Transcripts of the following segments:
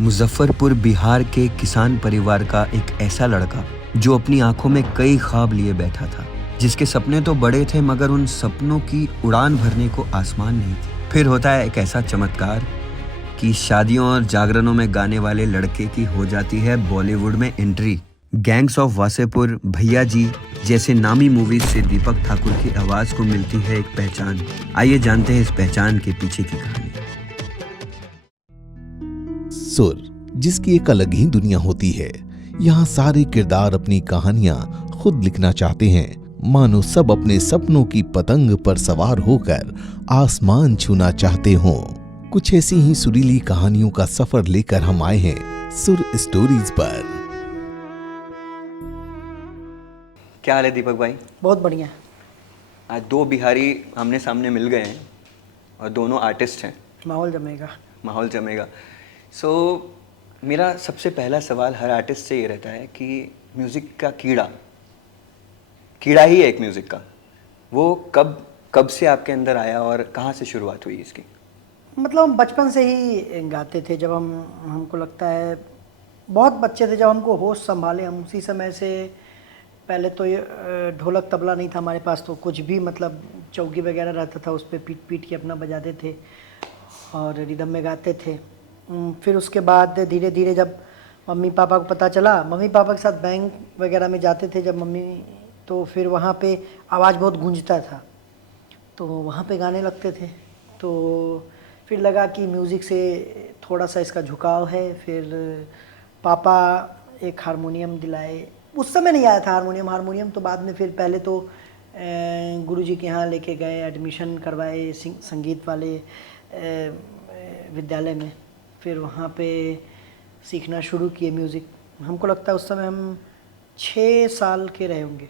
मुजफ्फरपुर बिहार के किसान परिवार का एक ऐसा लड़का जो अपनी आंखों में कई ख्वाब लिए बैठा था, जिसके सपने तो बड़े थे मगर उन सपनों की उड़ान भरने को आसमान नहीं थी। फिर होता है एक ऐसा चमत्कार कि शादियों और जागरणों में गाने वाले लड़के की हो जाती है बॉलीवुड में एंट्री। गैंग्स ऑफ वासेपुर, भैया जी जैसे नामी मूवीज से दीपक ठाकुर की आवाज को मिलती है एक पहचान। आइए जानते हैं इस पहचान के पीछे की कहानी। सुर, जिसकी एक अलग ही दुनिया होती है। यहाँ सारे किरदार अपनी कहानियां खुद लिखना चाहते हैं, मानो सब अपने सपनों की पतंग पर सवार होकर आसमान छूना चाहते हों। कुछ ऐसी ही सुरीली कहानियों का सफर लेकर हम आए हैं सुर स्टोरीज पर। क्या हाल है दीपक भाई? बहुत बढ़िया। आज दो बिहारी आमने सामने मिल गए हैं और दोनों आर्टिस्ट हैं। माहौल जमेगा। माहौल जमेगा। सो मेरा सबसे पहला सवाल हर आर्टिस्ट से ये रहता है कि म्यूज़िक का कीड़ा ही है एक म्यूज़िक का, वो कब से आपके अंदर आया और कहाँ से शुरुआत हुई इसकी? मतलब हम बचपन से ही गाते थे। जब हमको लगता है बहुत बच्चे थे, जब हमको होश संभाले हम उसी समय से। पहले तो ये ढोलक तबला नहीं था हमारे पास, तो कुछ भी मतलब चौकी वगैरह रहता था उस पर पीट पीट के अपना बजाते थे और रिदम में गाते थे। फिर उसके बाद धीरे धीरे जब मम्मी पापा को पता चला, मम्मी पापा के साथ बैंक वगैरह में जाते थे जब मम्मी, तो फिर वहाँ पे आवाज़ बहुत गूंजता था तो वहाँ पे गाने लगते थे। तो फिर लगा कि म्यूज़िक से थोड़ा सा इसका झुकाव है। फिर पापा एक हारमोनियम दिलाए। उस समय नहीं आया था हारमोनियम तो बाद में, फिर पहले तो गुरुजी के यहाँ लेके गए, एडमिशन करवाए संगीत वाले विद्यालय में। फिर वहाँ पे सीखना शुरू किए म्यूज़िक। हमको लगता है उस समय हम 6 साल के रहे होंगे।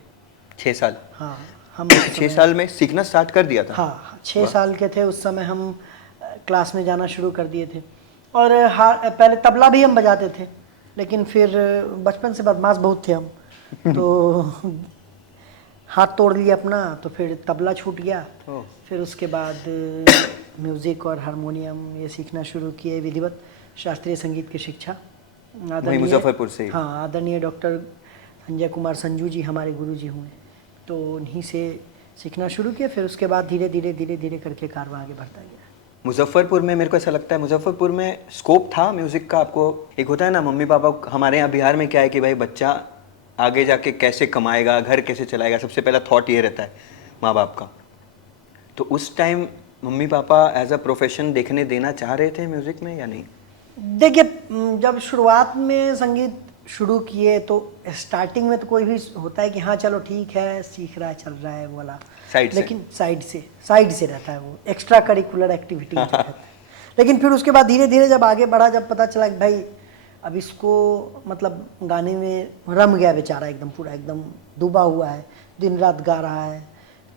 6 साल? हाँ, हम 6 साल में सीखना स्टार्ट कर दिया था? हाँ, 6 साल के थे उस समय हम क्लास में जाना शुरू कर दिए थे। और पहले तबला भी हम बजाते थे, लेकिन फिर बचपन से बदमाश बहुत थे हम तो हाथ तोड़ लिया अपना, तो फिर तबला छूट गया। फिर उसके बाद म्यूज़िक और हारमोनियम ये सीखना शुरू किए। विधिवत शास्त्रीय संगीत की शिक्षा मुजफ्फरपुर से। हाँ, आदरणीय डॉक्टर संजय कुमार संजू जी हमारे गुरुजी हुए, तो उन्हीं से सीखना शुरू किया। फिर उसके बाद धीरे धीरे करके कारवां आगे बढ़ता गया। मुजफ्फरपुर में मेरे को ऐसा लगता है मुजफ्फरपुर में स्कोप था म्यूज़िक का। आपको एक होता है ना, मम्मी पापा हमारे यहाँ बिहार में क्या है कि भाई बच्चा आगे जाके कैसे कमाएगा, घर कैसे चलाएगा, सबसे पहला थॉट ये रहता है माँ बाप का। तो उस time mummy papa as a profession देखने देना चाह रहे थे म्यूज़िक में या नहीं? देखिए, जब शुरुआत में संगीत शुरू किए तो स्टार्टिंग में तो कोई भी होता है कि हाँ चलो ठीक है, सीख रहा है, चल रहा है, वो वाला साइड से। लेकिन साइड से रहता है, वो एक्स्ट्रा करिकुलर एक्टिविटी रहता है। लेकिन फिर उसके बाद धीरे धीरे जब आगे बढ़ा, जब पता चला कि भाई अब इसको मतलब गाने में रम गया बेचारा, एकदम पूरा एकदम डूबा हुआ है, दिन रात गा रहा है,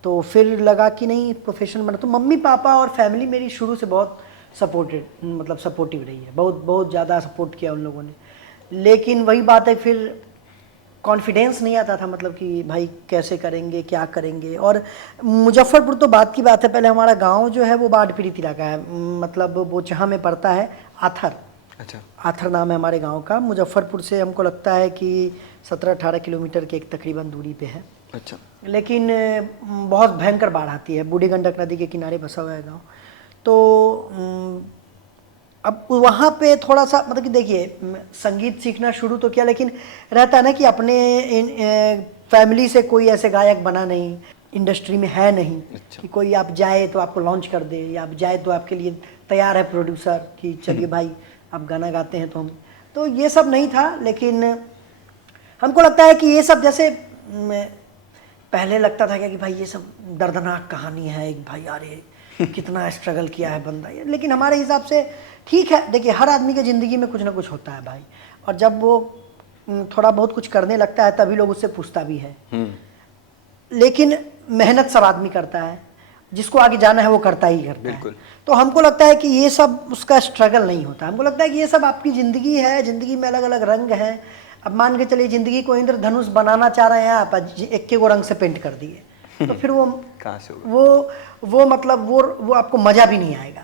तो फिर लगा कि नहीं प्रोफेशन बना। तो मम्मी पापा और फैमिली मेरी शुरू से बहुत सपोर्टिव रही है, बहुत ज़्यादा सपोर्ट किया उन लोगों ने। लेकिन वही बात है, फिर कॉन्फिडेंस नहीं आता था, मतलब कि भाई कैसे करेंगे, क्या करेंगे। और मुजफ्फरपुर तो बात की बात है, पहले हमारा गांव जो है वो बाढ़ पीड़ित इलाका है, मतलब बोचहा में पड़ता है, आथर। अच्छा। आथर नाम है हमारे गांव का। मुजफ्फरपुर से हमको लगता है कि 17-18 किलोमीटर के एक तकरीबन दूरी पे है। अच्छा। लेकिन बहुत भयंकर बाढ़ आती है, बूढ़ी गंडक नदी के किनारे बसा हुआ है गाँव। तो अब वहाँ पे थोड़ा सा मतलब कि देखिए, संगीत सीखना शुरू तो किया, लेकिन रहता है ना कि अपने फैमिली से कोई ऐसे गायक बना नहीं, इंडस्ट्री में है नहीं। अच्छा। कि कोई आप जाए तो आपको लॉन्च कर दे, या आप जाए तो आपके लिए तैयार है प्रोड्यूसर कि चलिए भाई आप गाना गाते हैं तो ये सब नहीं था। लेकिन हमको लगता है कि ये सब जैसे पहले लगता था कि भाई ये सब दर्दनाक कहानी है, एक भाई अरे कितना स्ट्रगल किया है बंदा। लेकिन हमारे हिसाब से ठीक है। देखिए, हर आदमी की ज़िंदगी में कुछ ना कुछ होता है भाई, और जब वो थोड़ा बहुत कुछ करने लगता है तभी लोग उससे पूछता भी है। लेकिन मेहनत सब आदमी करता है, जिसको आगे जाना है वो करता ही करता है। तो हमको लगता है कि ये सब उसका स्ट्रगल नहीं होता। हमको लगता है कि ये सब आपकी ज़िंदगी है, ज़िंदगी में अलग अलग रंग हैं। अब मान के चलिए ज़िंदगी को इंद्रधनुष बनाना चाह रहे हैं आप, एक के वो रंग से पेंट कर दिए तो फिर वो कहाँ से वो मतलब वो आपको मज़ा भी नहीं आएगा।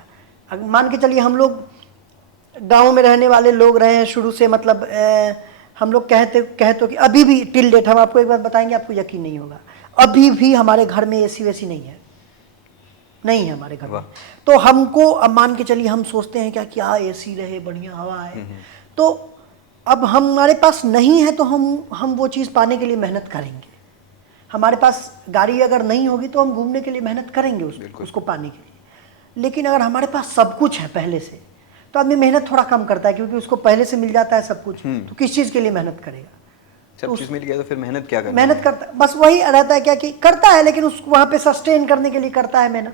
मान के चलिए हम लोग गांव में रहने वाले लोग रहे हैं शुरू से, मतलब हम लोग कहते कि अभी भी टिल डेट, हम आपको एक बात बताएंगे, आपको यकीन नहीं होगा, अभी भी हमारे घर में एसी वैसी नहीं है हमारे घर में। तो हमको अब मान के चलिए, हम सोचते हैं क्या एसी रहे, बढ़िया हवा है, तो अब हमारे पास नहीं है तो हम वो चीज़ पाने के लिए मेहनत करेंगे। हमारे पास गाड़ी अगर नहीं होगी तो हम घूमने के लिए मेहनत करेंगे उसको पाने के लिए। लेकिन अगर हमारे पास सब कुछ है पहले से, तो आदमी मेहनत थोड़ा कम करता है, क्योंकि उसको पहले से मिल जाता है सब कुछ, तो किस चीज़ के लिए मेहनत करेगा? सब चीज मिल गया तो फिर मेहनत क्या करना? मेहनत करता है, बस वही रहता है क्या कि करता है, लेकिन उसको वहाँ पे सस्टेन करने के लिए करता है मेहनत,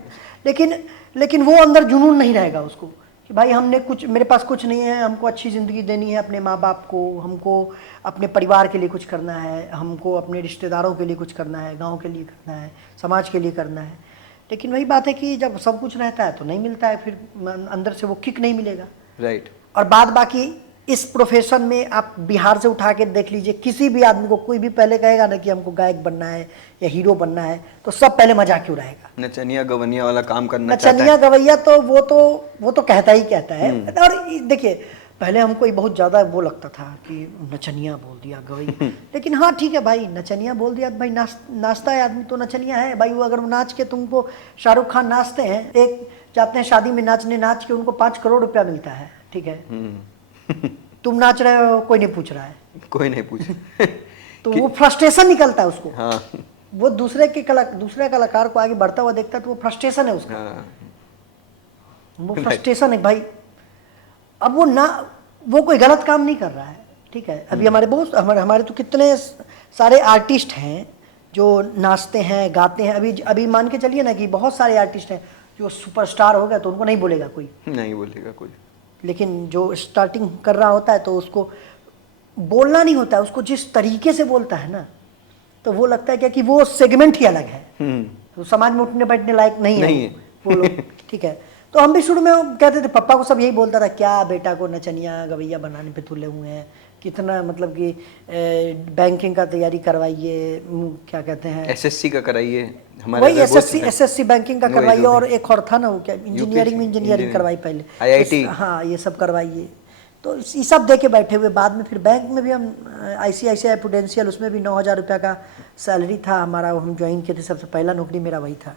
लेकिन वो अंदर जुनून नहीं रहेगा उसको कि भाई हमने कुछ, मेरे पास कुछ नहीं है, हमको अच्छी ज़िंदगी देनी है अपने माँ बाप को, हमको अपने परिवार के लिए कुछ करना है, हमको अपने रिश्तेदारों के लिए कुछ करना है, गाँव के लिए करना है, समाज के लिए करना है। लेकिन वही बात है कि जब सब कुछ रहता है तो नहीं मिलता है, फिर अंदर से वो किक नहीं मिलेगा। राइट। और बाद बाकी इस प्रोफेशन में आप बिहार से उठा के देख लीजिए, किसी भी आदमी को कोई भी पहले कहेगा ना कि हमको गायक बनना है या हीरो बनना है, तो सब पहले मजाक क्यों रहेगा, नचनिया गवनिया वाला काम करना चाहता है। नचनिया गवैया तो वो तो कहता है। और देखिए, पहले हमको ये बहुत ज़्यादा वो लगता था कि नचनिया बोल दिया गवैया, लेकिन हाँ ठीक है भाई, नचनिया बोल दिया भाई, नाचता है आदमी तो नचनिया है भाई। वो अगर वो नाच के, तुमको शाहरुख खान नाचते हैं, एक जाते हैं शादी में नाचने, नाच के उनको 5 करोड़ रुपया मिलता है, ठीक है, तुम नाच रहे हो, कोई नहीं पूछ रहा है, कोई नहीं पूछ तो वो फ्रस्ट्रेशन निकलता है उसको। हाँ। वो दूसरे कलाकार को आगे बढ़ता हुआ देखता है तो वो फ्रस्ट्रेशन है उसका। हाँ। वो फ्रस्ट्रेशन है भाई। अब वो कोई गलत काम नहीं कर रहा है, ठीक है। अभी हमारे तो कितने सारे आर्टिस्ट हैं जो नाचते हैं, गाते हैं। अभी मान के चलिए ना कि बहुत सारे आर्टिस्ट हैं जो सुपरस्टार हो गए तो उनको नहीं बोलेगा कोई, नहीं बोलेगा कोई। लेकिन जो स्टार्टिंग कर रहा होता है तो उसको बोलना नहीं होता है, उसको जिस तरीके से बोलता है ना, तो वो लगता है क्या कि वो सेगमेंट ही अलग है, तो समाज में उठने बैठने लायक नहीं है वो लोग, ठीक है। तो हम भी शुरू में कहते थे, पापा को सब यही बोलता था, क्या बेटा को नचनिया गवैया बनाने पे तुले हुए हैं, कितना मतलब कि बैंकिंग का तैयारी करवाइए, क्या कहते हैं, एसएससी का कराइए, वही एसएससी बैंकिंग का करवाइए, और एक और था ना वो क्या, इंजीनियरिंग करवाई पहले, आईआईटी, हाँ ये सब करवाइए। तो ये सब दे के बैठे हुए, बाद में फिर बैंक में भी हम ICICI प्रूडेंशियल, उसमें भी 9,000 रुपया का सैलरी था हमारा, हम ज्वाइन किए थे, सबसे पहला नौकरी मेरा वही था।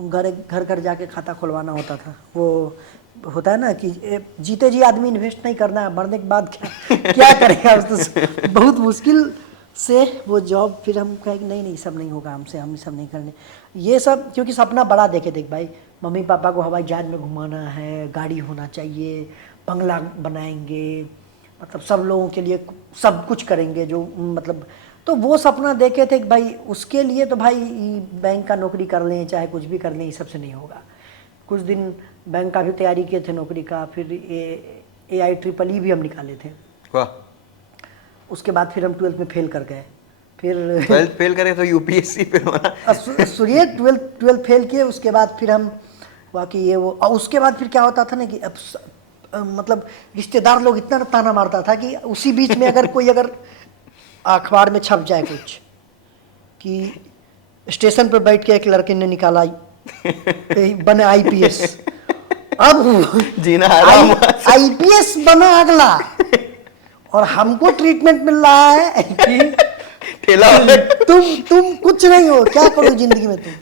घर जाके खाता खुलवाना होता था। वो होता है ना कि जीते जी आदमी इन्वेस्ट नहीं करना है, मरने के बाद क्या करेगा, तो बहुत मुश्किल से वो जॉब, फिर हम कहे कि नहीं सब नहीं होगा हमसे, हम सब नहीं करने ये सब, क्योंकि सपना बड़ा देख भाई, मम्मी पापा को हवाई जहाज में घुमाना है, गाड़ी होना चाहिए, बंगला बनाएंगे, मतलब सब लोगों के लिए सब कुछ करेंगे जो मतलब, तो वो सपना देखे थे कि भाई उसके लिए तो भाई बैंक का नौकरी कर लें, चाहे कुछ भी कर लें, ये सबसे नहीं होगा। कुछ दिन बैंक का भी तैयारी किए थे नौकरी का, फिर AIEEE भी हम निकाले थे। वाह। उसके बाद फिर हम 12th में फेल कर गए, फिर 12th फेल करे तो UPSC पे होना। सुनिए, 12th फेल किए, उसके बाद फिर हम बाकी ये वो, और उसके बाद फिर क्या होता था ना कि अब मतलब रिश्तेदार लोग इतना ताना मारता था कि उसी बीच में अगर कोई अखबार में छप जाए कुछ कि स्टेशन पर बैठ के एक लड़के ने निकाला बने IPS, अब जीना हराम, IPS बना अगला, और हमको ट्रीटमेंट मिल रहा है कि तुम कुछ नहीं हो, क्या करो जिंदगी में, तुम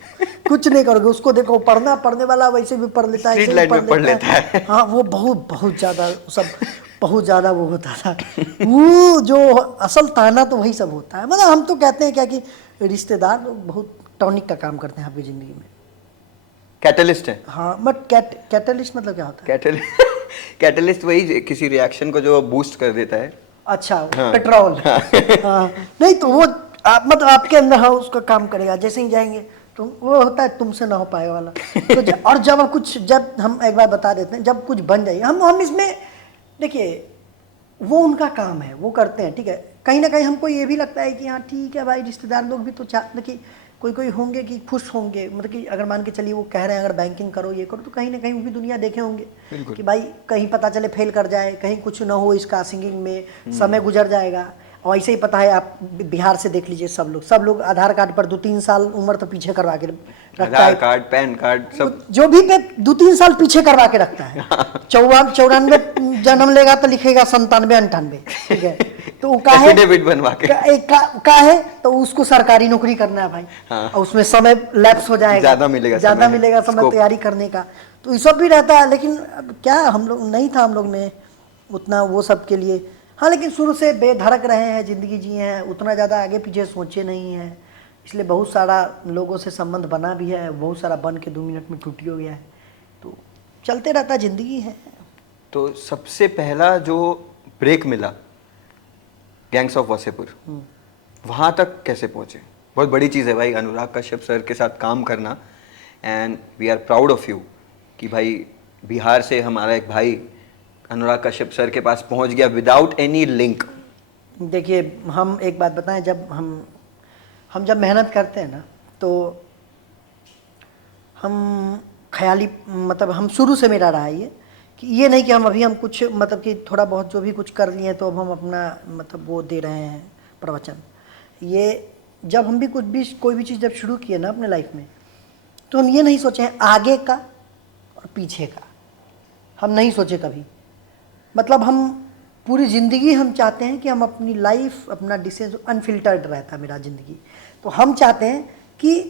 कुछ नहीं करोगे। उसको देखो, पढ़ने वाला वैसे भी पढ़ लेता है, ऐसे भी पढ़ लेता है। हाँ, वो बहुत ज़्यादा वो होता था। वो जो असल ताना तो वही सब होता है। मतलब हम तो कहते हैं क्या कि रिश्तेदार लोग बहुत टॉनिक का काम करते हैं आपकी जिंदगी में, कैटलिस्ट है। हाँ, बट कैटलिस्ट मतलब क्या होता है? कैटलिस्ट वही किसी रिएक्शन को जो बूस्ट कर देता है। अच्छा, हाँ। पेट्रोल। हाँ। नहीं तो वो मतलब आपके अंदर हाँ उसका काम करेगा, जैसे ही जाएंगे तो वो होता है तुमसे ना हो पाएगा वाला। तो और जब हम एक बार बता देते हैं, जब कुछ बन जाए, हम इसमें देखिए, वो उनका काम है, वो करते हैं, ठीक है। कहीं ना कहीं हमको ये भी लगता है कि हाँ ठीक है भाई, रिश्तेदार लोग भी तो चाहते कि कोई होंगे कि खुश होंगे, मतलब कि अगर मान के चलिए वो कह रहे हैं अगर बैंकिंग करो ये करो, तो कहीं ना कहीं वो भी दुनिया देखे होंगे कि भाई कहीं पता चले फेल कर जाए, कहीं कुछ ना हो इसका, सिंगिंग में समय गुजर जाएगा। और ऐसे ही पता है, आप बिहार से देख लीजिए, सब लोग आधार कार्ड पर 2-3 साल उम्र तो पीछे करवा के रखता है, आधार कार्ड, पैन कार्ड, सब जो भी पे 2-3 साल पीछे करवा के रखता है। 94 जन्म लेगा तो लिखेगा 97-98, ठीक है, तो काहे एफिडेविट बनवा के काहे तो उसको सरकारी नौकरी करना है भाई। हाँ। और उसमें समय लैप्स हो जाएगा, ज्यादा मिलेगा समय Scope। तैयारी करने का, तो ये सब भी रहता है। लेकिन अब क्या हम लोग नहीं था, हम लोग ने उतना वो सब के लिए, हाँ, लेकिन शुरू से बेधड़क रहे हैं, जिंदगी जिए हैं, उतना ज़्यादा आगे पीछे सोचे नहीं हैं, इसलिए बहुत सारा लोगों से संबंध बना भी है, बहुत सारा बन के 2 मिनट में टूट हो गया है, तो चलते रहता, जिंदगी है। तो सबसे पहला जो ब्रेक मिला गैंग्स ऑफ वासेपुर, वहाँ तक कैसे पहुँचे? बहुत बड़ी चीज़ है भाई अनुराग कश्यप सर के साथ काम करना, and we are proud of you कि भाई बिहार से हमारा एक भाई अनुराग कश्यप सर के पास पहुँच गया विदाउट एनी लिंक। देखिए, हम एक बात बताएं, जब हम जब मेहनत करते हैं ना, तो हम ख्याली, मतलब हम शुरू से मेरा रहा कि ये नहीं कि हम कुछ, मतलब कि थोड़ा बहुत जो भी कुछ कर लिए तो अब हम अपना मतलब वो दे रहे हैं प्रवचन। ये जब हम भी कोई भी चीज़ जब शुरू किए ना अपने लाइफ में, तो हम ये नहीं सोचे हैं आगे का और पीछे का, हम नहीं सोचे कभी। मतलब हम पूरी ज़िंदगी हम चाहते हैं कि हम अपनी लाइफ, अपना डिसीजन अनफिल्टर्ड रहता है मेरा ज़िंदगी, तो हम चाहते हैं कि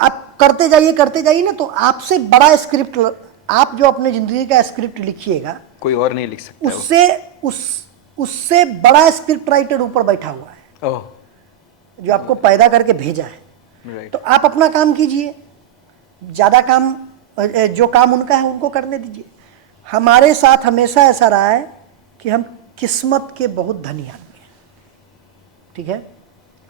आप करते जाइए ना, तो आपसे बड़ा स्क्रिप्ट, आप जो अपने ज़िंदगी का स्क्रिप्ट लिखिएगा, कोई और नहीं लिख सकता, उससे बड़ा स्क्रिप्ट राइटर ऊपर बैठा हुआ है। ओह, जो आपको पैदा करके भेजा है। राइट। तो आप अपना काम कीजिए, ज़्यादा काम, जो काम उनका है उनको करने दीजिए। हमारे साथ हमेशा ऐसा रहा है कि हम किस्मत के बहुत धनी आदमी हैं, ठीक है,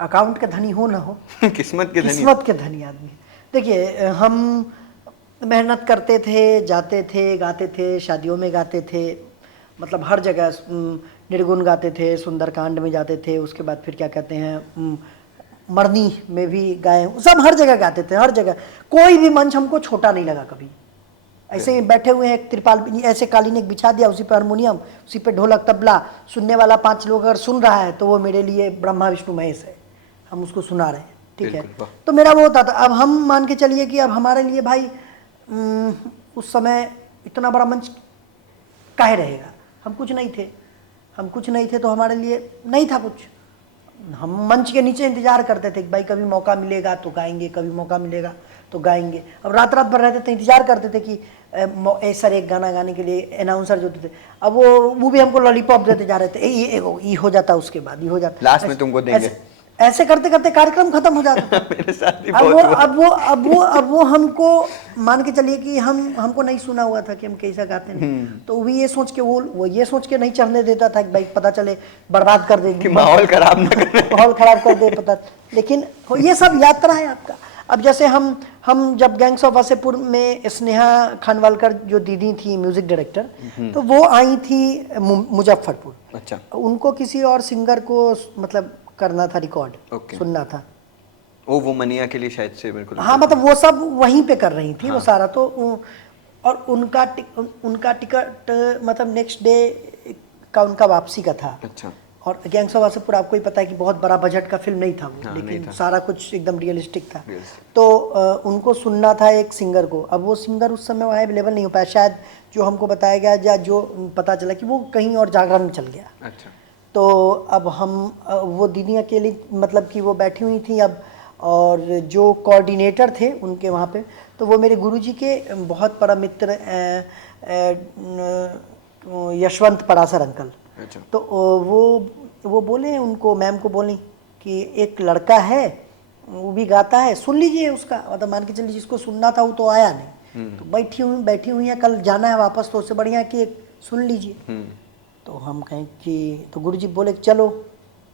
अकाउंट के धनी हो ना हो किस्मत के धनी आदमी। देखिए, हम मेहनत करते थे, जाते थे, गाते थे, शादियों में गाते थे, मतलब हर जगह निर्गुण गाते थे, सुंदरकांड में जाते थे, उसके बाद फिर क्या कहते हैं, मरनी में भी गाए, सब हर जगह गाते थे, हर जगह। कोई भी मंच हमको छोटा नहीं लगा कभी। ऐसे ही बैठे हुए हैं, एक त्रिपाल ऐसे कालीन एक बिछा दिया, उसी पर हारमोनियम, उसी पर ढोलक तबला, सुनने वाला 5 लोग अगर सुन रहा है तो वो मेरे लिए ब्रह्मा विष्णु महेश है, हम उसको सुना रहे हैं, ठीक है। तो मेरा वो होता था। अब हम मान के चलिए कि अब हमारे लिए भाई उस समय इतना बड़ा मंच काहे रहेगा, हम कुछ नहीं थे, तो हमारे लिए नहीं था कुछ। हम मंच के नीचे इंतजार करते थे कि भाई कभी मौका मिलेगा तो गाएंगे, कभी मौका मिलेगा तो गाएंगे। अब रात भर रहते थे, इंतजार करते थे कि सर एक गाना गाने के लिए अनाउंसर जो थे, अब वो भी हमको लॉलीपॉप देते जा रहे थे, ये हो जाता, उसके बाद ये हो जाता, लास्ट में तुमको देंगे। ऐसे करते करते कार्यक्रम खत्म हो जाता। मेरे साथ भी अब वो हमको मान के चलिए कि हमको नहीं सुना हुआ था कि हम कैसा गाते हैं, तो वो ये सोच के वो ये सोच के नहीं चढ़ने देता था कि भाई पता चले बर्बाद कर दे, कि माहौल खराब ना करे, माहौल खराब कर दे, पता। लेकिन ये सब यात्रा है आपका। अब जैसे हम जब गैंग्स ऑफ वासेपुर में स्नेहा खानवालकर जो दीदी थी म्यूजिक डायरेक्टर, तो वो आई थी मुजफ्फरपुर। अच्छा। उनको किसी और सिंगर को मतलब करना था रिकॉर्ड, सुनना था, वो मनिया के लिए शायद से, बिल्कुल। हाँ, मतलब वो सब वहीं पे कर रही थी, हाँ। वो सारा तो और उनका टिकट मतलब नेक्स्ट डे का उनका वापसी का था। अच्छा। और गैंग्स ऑफ वासेपुर आपको ही पता है कि बहुत बड़ा बजट का फिल्म नहीं था वो, हाँ, लेकिन था। सारा कुछ एकदम रियलिस्टिक था। तो उनको सुनना था एक सिंगर को। अब वो सिंगर उस समय वहाँ अवेलेबल नहीं हो पाया, शायद जो हमको बताया गया या जो पता चला कि वो कहीं और जागरण में चल गया। अच्छा। तो अब हम वो दीदी अकेली, मतलब कि वो बैठी हुई थी अब, और जो कोऑर्डिनेटर थे उनके वहाँ पे, तो वो मेरे गुरुजी के बहुत बड़ा मित्र यशवंत परासर अंकल। अच्छा। तो वो बोले उनको, मैम को बोली कि एक लड़का है, वो भी गाता है, सुन लीजिए उसका, मतलब मान के चलिए जिसको सुनना था वो तो आया नहीं, तो बैठी हुई है, कल जाना है वापस, तो उससे बढ़िया कि सुन लीजिए। तो हम कहें कि, तो गुरुजी बोले चलो,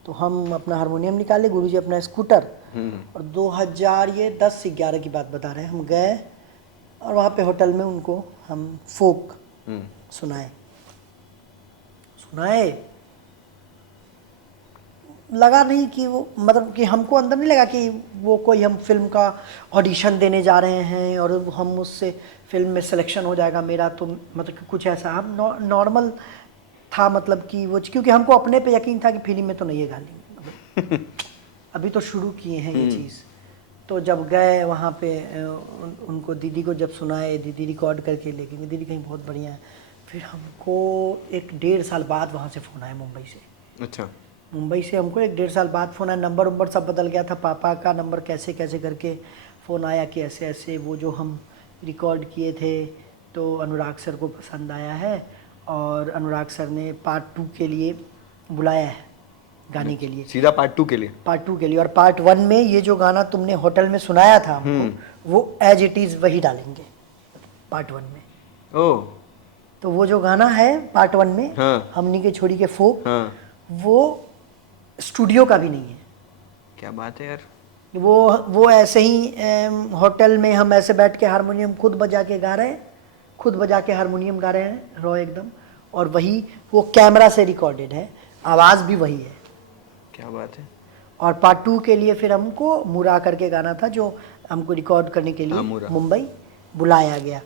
तो हम अपना हारमोनियम निकाले, गुरुजी अपना स्कूटर, और 2010-11 की बात बता रहे हैं, हम गए और वहाँ पे होटल में उनको हम फोक सुनाए। लगा नहीं कि वो, मतलब कि हमको अंदर नहीं लगा कि वो कोई हम फिल्म का ऑडिशन देने जा रहे हैं और हम उससे फिल्म में सिलेक्शन हो जाएगा मेरा, तो मतलब कि कुछ ऐसा हम नॉर्मल था, मतलब कि वो, क्योंकि हमको अपने पे यकीन था कि फिल्म में तो नहीं है गाली, अभी तो शुरू किए हैं ये चीज़। तो जब गए वहाँ पे उनको, दीदी को जब सुनाए, दीदी रिकॉर्ड करके लेके, दीदी कहीं बहुत बढ़िया है, फिर हमको 1-1.5 साल बाद वहाँ से फ़ोन आया मुंबई से। अच्छा। मुंबई से हमको 1-1.5 साल बाद फ़ोन आया, नंबर सब बदल गया था, पापा का नंबर कैसे कैसे करके फ़ोन आया कि ऐसे ऐसे वो जो हम रिकॉर्ड किए थे तो अनुराग सर को पसंद आया है और अनुराग सर ने पार्ट 2 के लिए बुलाया है गाने के लिए। सीधा पार्ट 2 के लिए? पार्ट 2 के लिए। और पार्ट 1 में ये जो गाना तुमने होटल में सुनाया था हमको, वो एज इट इज़ वही डालेंगे पार्ट 1 में। ओह। तो वो जो गाना है पार्ट 1 में, हाँ। हमनी के छोड़ी के फोक, हाँ। वो स्टूडियो का भी नहीं है। क्या बात है यार। वो ऐसे ही होटल में हम ऐसे बैठ के हारमोनियम खुद बजा के गा रहे हैं, खुद बजा के हारमोनियम गा रहे हैं रॉ एकदम, और वही वो कैमरा से रिकॉर्डेड है, आवाज़ भी वही है। क्या बात है। और पार्ट 2 के लिए फिर हमको मुरा करके गाना था जो हमको रिकॉर्ड करने के लिए मुंबई बुलाया गया।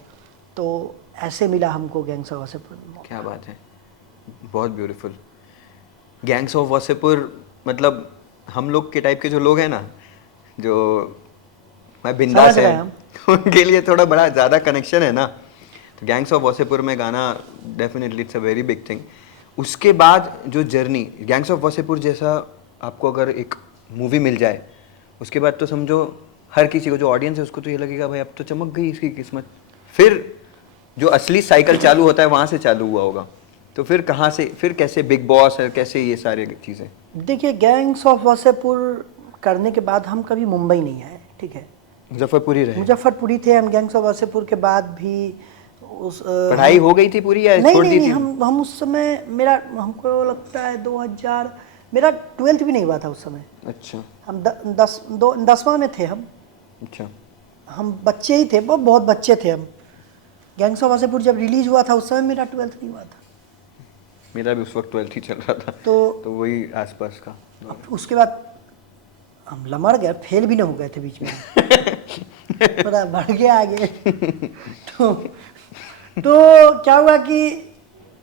तो ऐसे मिला हमको गैंग्स ऑफ वासेपुर। क्या बात है, बहुत ब्यूटीफुल। गैंग्स ऑफ वासेपुर मतलब हम लोग के टाइप के जो लोग हैं ना, जो मैं बिंदास है उनके लिए थोड़ा बड़ा ज़्यादा कनेक्शन है ना। तो गैंग्स ऑफ वासेपुर में गाना definitely it's a very big thing. उसके बाद जो जर्नी गैंग्स ऑफ वासेपुर जैसा आपको अगर एक मूवी मिल जाए, उसके बाद तो समझो हर किसी को, जो ऑडियंस है उसको तो ये लगेगा भाई अब तो चमक गई इसकी किस्मत। फिर जो असली साइकिल चालू होता है वहाँ से चालू हुआ होगा। तो फिर कहाँ से, फिर कैसे बिग बॉस है, कैसे ये सारी चीज़ें? देखिए, गैंग्स ऑफ वासेपुर करने के बाद हम कभी मुंबई नहीं आए, ठीक है, मुजफ्फरपुरी रहे। मुजफ्फरपुरी थे हम। गैंग्स ऑफ वासेपुर के बाद भी उस पढ़ाई हो गई थी पूरी या छोड़ दी थी? हम उस समय, मेरा हमको लगता है 2000, मेरा 12th भी नहीं हुआ था उस समय। अच्छा। हम 10वां में थे हम। अच्छा। हम बच्चे ही थे, बहुत बच्चे थे हम। गैंग्स ऑफ वासेपुर जब रिलीज हुआ था उस समय मेरा 12th नहीं हुआ था। मेरा भी उस वक्त 12th ही चल रहा था, तो वही आसपास का। उसके बाद हम लमड़ गए, फेल भी नहीं हो गए थे बीच में थोड़ा बढ़ गया आगे तो क्या हुआ कि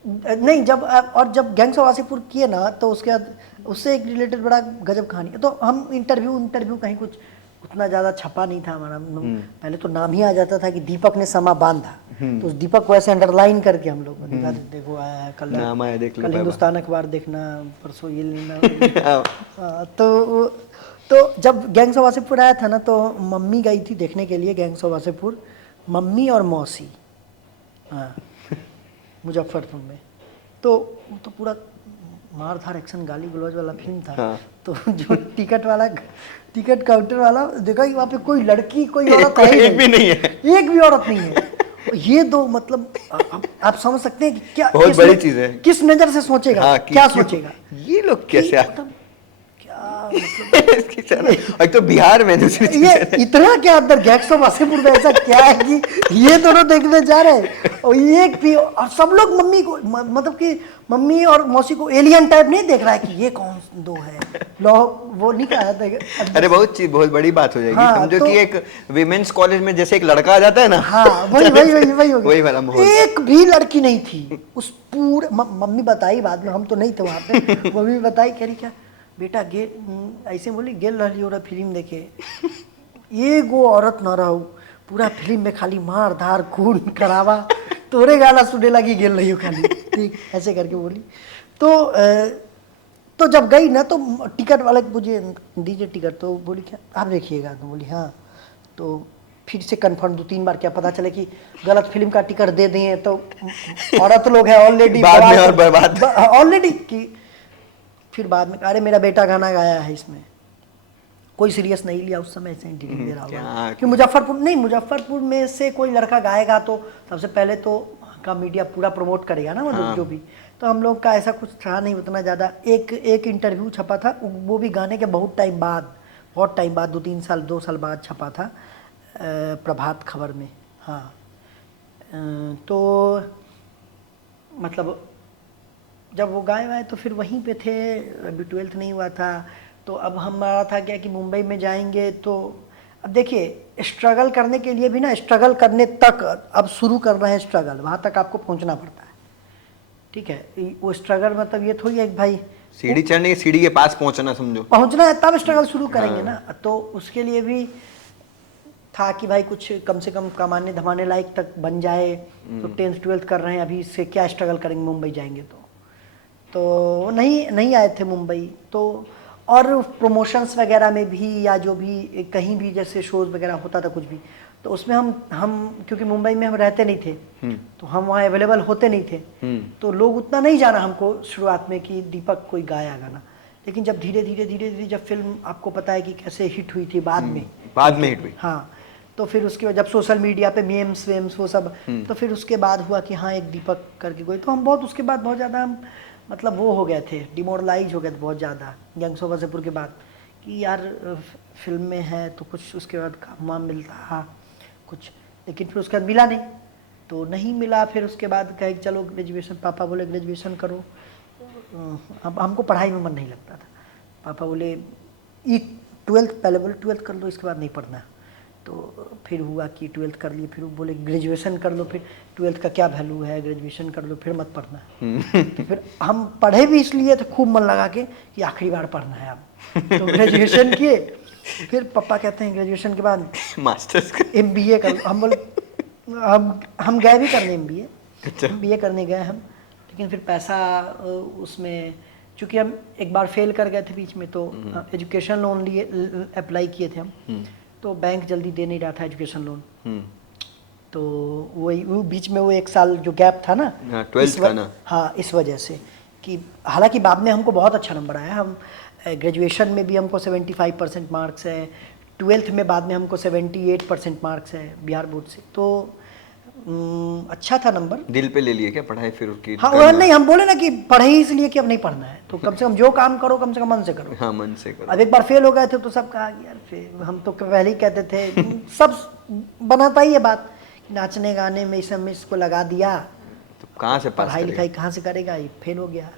नहीं, जब गैंग्स ऑफ वासेपुर किए ना, तो उसके बाद उससे एक रिलेटेड बड़ा गजब कहानी है। तो हम इंटरव्यू कहीं कुछ उतना ज़्यादा छपा नहीं था हमारा। पहले तो नाम ही आ जाता था कि दीपक ने समा बांधा, तो उस दीपक को ऐसे अंडरलाइन करके हम लोग दिखा देते, देखो आया है, कल हिंदुस्तान अखबार देखना, परसों ये लेना तो जब गैंग्स ऑफ वासेपुर आया था ना, तो मम्मी गई थी देखने के लिए गैंग्स ऑफ वासेपुर, मम्मी और मौसी, हाँ, मुजफ्फरपुर में। तो पूरा मारधार एक्शन गाली गलौज वाला फिल्म था। हाँ। तो जो टिकट काउंटर वाला देखा कि वहाँ पे कोई लड़की, कोई औरत एक भी नहीं है, एक भी औरत नहीं है। ये दो मतलब आप समझ सकते हैं कि क्या बहुत बड़ी चीज है, किस नजर से सोचेगा। हाँ, क्या सोचेगा ये लोग, कैसे एक तो बिहार में, दूसरी ये इतना क्या अंदर गैंग्स ऑफ वासेपुर में ऐसा क्या है कि ये दोनों देखने जा रहे हैं, और एक भी, और सब लोग मम्मी को, मतलब कि मम्मी और मौसी को एलियन टाइप नहीं देख रहा है कि ये कौन दो है, वो नहीं कहा था। अरे बहुत बड़ी बात हो जाएगी। हाँ, समझो तो, कि एक विमेंस कॉलेज में जैसे एक लड़का आ जाता है ना, हाँ, वही वाला माहौल। एक भी लड़की नहीं थी उस पूरे, मम्मी बताई बाद में, हम तो नहीं थे वहाँ पे, मम्मी बताई, कह रही क्या बेटा ऐसे बोली, गेल रही हो रहा फिल्म देखे, एक वो औरत न रहो पूरा फिल्म में, खाली मार धार खून खराबा, तोरे गाना सुनने लगी, गेल रही हो खाली, ठीक ऐसे करके बोली। तो जब गई ना, तो टिकट वाले मुझे दीजिए टिकट, तो बोली क्या आप देखिएगा, तो बोली हाँ। तो फिर से कंफर्म 2-3 बार, क्या पता चले कि गलत फिल्म का टिकट दे दिए, तो औरत लोग है ऑलरेडी बर्बाद ऑलरेडी की। फिर बाद में अरे मेरा बेटा गाना गाया है इसमें, कोई सीरियस नहीं लिया उस समय, ऐसे ही दे रहा होगा कि मुजफ्फरपुर में से कोई लड़का गाएगा तो सबसे पहले तो का मीडिया पूरा प्रमोट करेगा ना, मतलब जो भी। तो हम लोग का ऐसा कुछ था नहीं उतना ज़्यादा। एक इंटरव्यू छपा था, वो भी गाने के बहुत टाइम बाद 2-3 साल 2 साल बाद छपा था, प्रभात खबर में। हाँ, तो मतलब जब वो गाए वाए तो फिर वहीं पे थे, अभी 12th नहीं हुआ था। तो अब हमारा था क्या कि मुंबई में जाएंगे, तो अब देखिए स्ट्रगल करने के लिए भी ना, स्ट्रगल करने तक अब शुरू कर रहे हैं स्ट्रगल, वहाँ तक आपको पहुँचना पड़ता है, ठीक है। वो स्ट्रगल मतलब ये थोड़ी है कि भाई सीढ़ी चढ़ने की, सीढ़ी के पास पहुँचना, समझो पहुँचना है तब स्ट्रगल शुरू करेंगे ना। तो उसके लिए भी था कि भाई कुछ कम से कम कमाने धमाने लायक तक बन जाए, तो 10th 12th कर रहे हैं अभी, इससे क्या स्ट्रगल करेंगे मुंबई जाएंगे तो नहीं आए थे मुंबई। तो और प्रमोशंस वगैरह में भी या जो भी कहीं भी जैसे शोज़ वगैरह होता था कुछ भी, तो उसमें हम क्योंकि मुंबई में हम रहते नहीं थे, तो हम वहाँ अवेलेबल होते नहीं थे, तो लोग उतना नहीं जाना हमको शुरुआत में कि दीपक कोई गाया गाना। लेकिन जब धीरे धीरे जब फिल्म आपको पता है कि कैसे हिट हुई थी बाद में हिट हुई, हाँ, तो फिर उसके बाद जब सोशल मीडिया पे मीम्स वेम्स वो सब, तो फिर उसके बाद हुआ कि हाँ एक दीपक करके कोई, तो हम बहुत उसके बाद बहुत ज़्यादा हम मतलब वो हो गए थे, डिमोरलाइज हो गए थे बहुत ज़्यादा गैंग्स ऑफ वासेपुर के बाद, कि यार फिल्म में है तो कुछ उसके बाद काम वाम मिलता कुछ, लेकिन फिर उसके बाद मिला नहीं, तो नहीं मिला। फिर उसके बाद कहे चलो ग्रेजुएशन, पापा बोले ग्रेजुएशन करो, अब हमको पढ़ाई में मन नहीं लगता था, पापा बोले 12th पहले बोले 12th कर लो, इसके बाद नहीं पढ़ना। तो फिर हुआ कि 12th कर लिए, फिर वो बोले ग्रेजुएशन कर लो, फिर 12th का क्या वैल्यू है, ग्रेजुएशन कर लो फिर मत पढ़ना। तो फिर हम पढ़े भी इसलिए तो खूब मन लगा के कि आखिरी बार पढ़ना है अब, तो ग्रेजुएशन किए। फिर पापा कहते हैं ग्रेजुएशन के बाद मास्टर्स MBA कर लो। हम बोले हम गए भी करने MBA, अच्छा। MBA करने गए हम, लेकिन फिर पैसा उसमें, चूँकि हम एक बार फेल कर गए थे बीच में, तो एजुकेशन लोन लिए अप्लाई किए थे हम, तो बैंक जल्दी दे नहीं रहा था एजुकेशन लोन, तो वही वो बीच में वो एक साल जो गैप था ना, 12th का ना, हाँ इस वजह से कि हालांकि बाद में हमको बहुत अच्छा नंबर आया, हम ग्रेजुएशन में भी हमको 75% मार्क्स है, 12th में बाद में हमको 78% मार्क्स है बिहार बोर्ड से, तो अच्छा था नंबर। दिल पे ले लिए क्या पढ़ाई फिर उसकी? हाँ वो नहीं, हम बोले ना कि पढ़े ही इसलिए कि अब नहीं पढ़ना है, तो कम से कम जो काम करो कम से कम मन से करो। हाँ मन से करो। अब एक बार फेल हो गए थे तो सब कहा यार फेल, हम तो पहले ही कहते थे सब बनाता ही है बात, नाचने गाने में इस समय इसको लगा दिया तो कहाँ से पास पढ़ाई करेगा? लिखाई कहाँ से करेगा, ये फेल हो गया।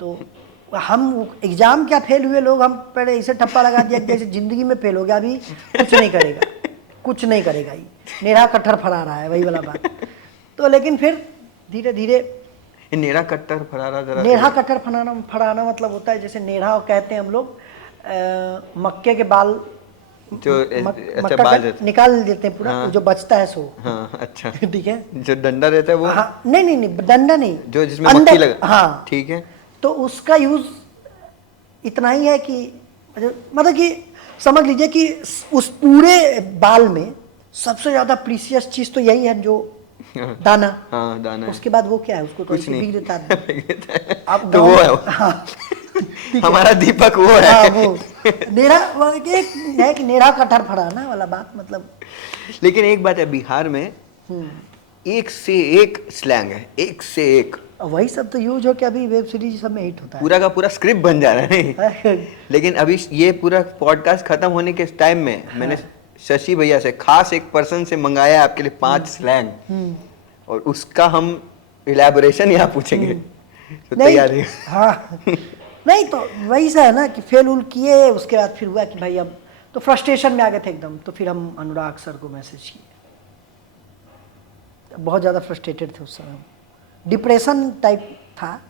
तो हम एग्जाम क्या फेल हुए लोग, हम पहले इसे ठप्पा लगा दिया कि जैसे जिंदगी में फेल हो गया, अभी कुछ नहीं करेगा, कुछ नहीं करेगा, ये नेड़ा कट्टर फरा रहा है, वही वाला बात। तो लेकिन फिर धीरे धीरे नेड़ा कट्टर फरारा जरा, नेड़ा कट्टर फराना मतलब होता है जैसे नेड़ा कहते हैं हम लोग मक्के के बाल जो अच्छा मक्का बाल निकाल देते हैं पूरा, हाँ, जो बचता है सो, हाँ अच्छा ठीक है, जो डंडा रहता है वो, हाँ नहीं डंडा नहीं, जो जिसमें मक्खी लगा, हाँ ठीक है, तो उसका यूज इतना ही है कि मतलब कि समझ लीजिए कि उस पूरे बाल में सबसे ज्यादा प्रीसियस चीज तो यही है जो दाना, हाँ दाना है। उसके बाद वो क्या है, उसको तो कुछ ऐसे नहीं। बिक देता है। अब तो वो है वो। हाँ, हमारा दीपक वो है। हाँ वो नेड़ा, वो एक है कि नेड़ा कटहर फड़ाना वाला बात, मतलब लेकिन एक बात है, बिहार में एक से एक स्लैंग है, एक से एक, वही सब तो यूज हो के अभी वेब सीरीज सब में हिट होता है। पूरा का पूरा स्क्रिप्ट बन जा रहा है। लेकिन अभी ये पूरा पॉडकास्ट खत्म होने के टाइम में मैंने शशि भैया से खास एक पर्सन से मंगाया आपके लिए 5 स्लैंग, और उसका हम इलेबोरेशन यहाँ पूछेंगे, तो नहीं, तैयार है? हाँ नहीं तो वही सा है ना कि फेल उल किए, उसके बाद फिर हुआ कि भाई अब तो फ्रस्ट्रेशन में आ गए थे एकदम, तो फिर हम अनुराग सर को मैसेज किए, बहुत ज़्यादा फ्रस्ट्रेटेड थे उस समय, डिप्रेशन टाइप था,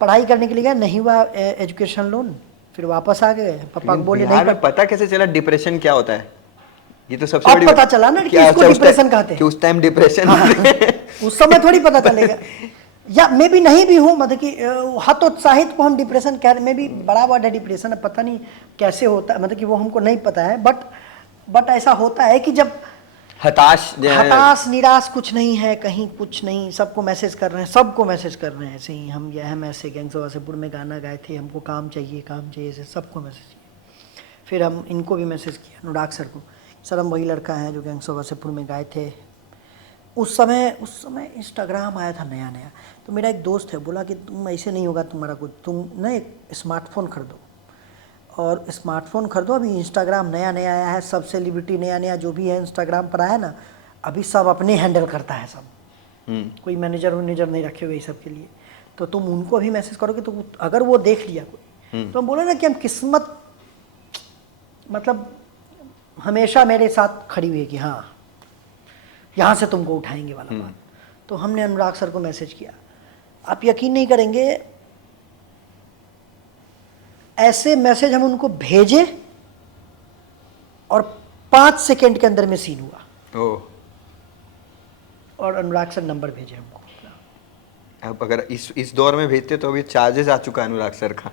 पढ़ाई करने के लिए गया, नहीं हुआ एजुकेशन लोन, फिर वापस आ गए, पापा बोले नहीं में पता कैसे चला डिप्रेशन क्या होता है? ये तो सबसे अब बड़ी पता चला ना कि क्या इसको अच्छा, उस डिप्रेशन टाइम- कहते हैं। कि उस टाइम डिप्रेशन उस समय थोड़ी पता चलेगा, या मैं भी नहीं भी हूँ, मतलब कि हतोत्साहित को हम डिप्रेशन कह रहे, मैं भी बड़ा वर्ड है डिप्रेशन, अब पता नहीं कैसे होता है, मतलब कि वो हमको नहीं पता है, बट ऐसा होता है कि जब हताश निराश कुछ नहीं है, कहीं कुछ नहीं, सबको मैसेज कर रहे हैं, सबको मैसेज कर रहे हैं, ऐसे ही हम ऐसे गैंग्स ऑफ वासेपुर में गाना गाए थे, हमको काम चाहिए ऐसे सबको मैसेज किया। फिर हम इनको भी मैसेज किया, अनुराग सर को, सर हम वही लड़का है जो गैंग्स ऑफ वासेपुर में गाए थे। उस समय इंस्टाग्राम आया था नया, तो मेरा एक दोस्त है बोला कि तुम ऐसे नहीं होगा तुम्हारा कुछ, तुम ना एक स्मार्टफोन खरीदो, और स्मार्टफोन खरीदो, अभी इंस्टाग्राम नया आया है, सब सेलिब्रिटी नया जो भी है इंस्टाग्राम पर आया ना, अभी सब अपने हैंडल करता है सब, कोई मैनेजर नहीं रखे हुए सब के लिए, तो तुम उनको भी मैसेज करोगे, तो अगर वो देख लिया कोई, तो हम बोले ना कि हम किस्मत मतलब हमेशा मेरे साथ खड़ी हुई है कि हाँ यहाँ से तुमको उठाएंगे वाला बात। तो हमने अनुराग सर को मैसेज किया, आप यकीन नहीं करेंगे, ऐसे मैसेज हम उनको भेजे और 5 सेकंड के अंदर में सीन हुआ ओह, और अनुराग सर नंबर भेजे हमको। अब अगर इस दौर में भेजते तो अभी चार्जेस आ चुका है अनुराग सर का।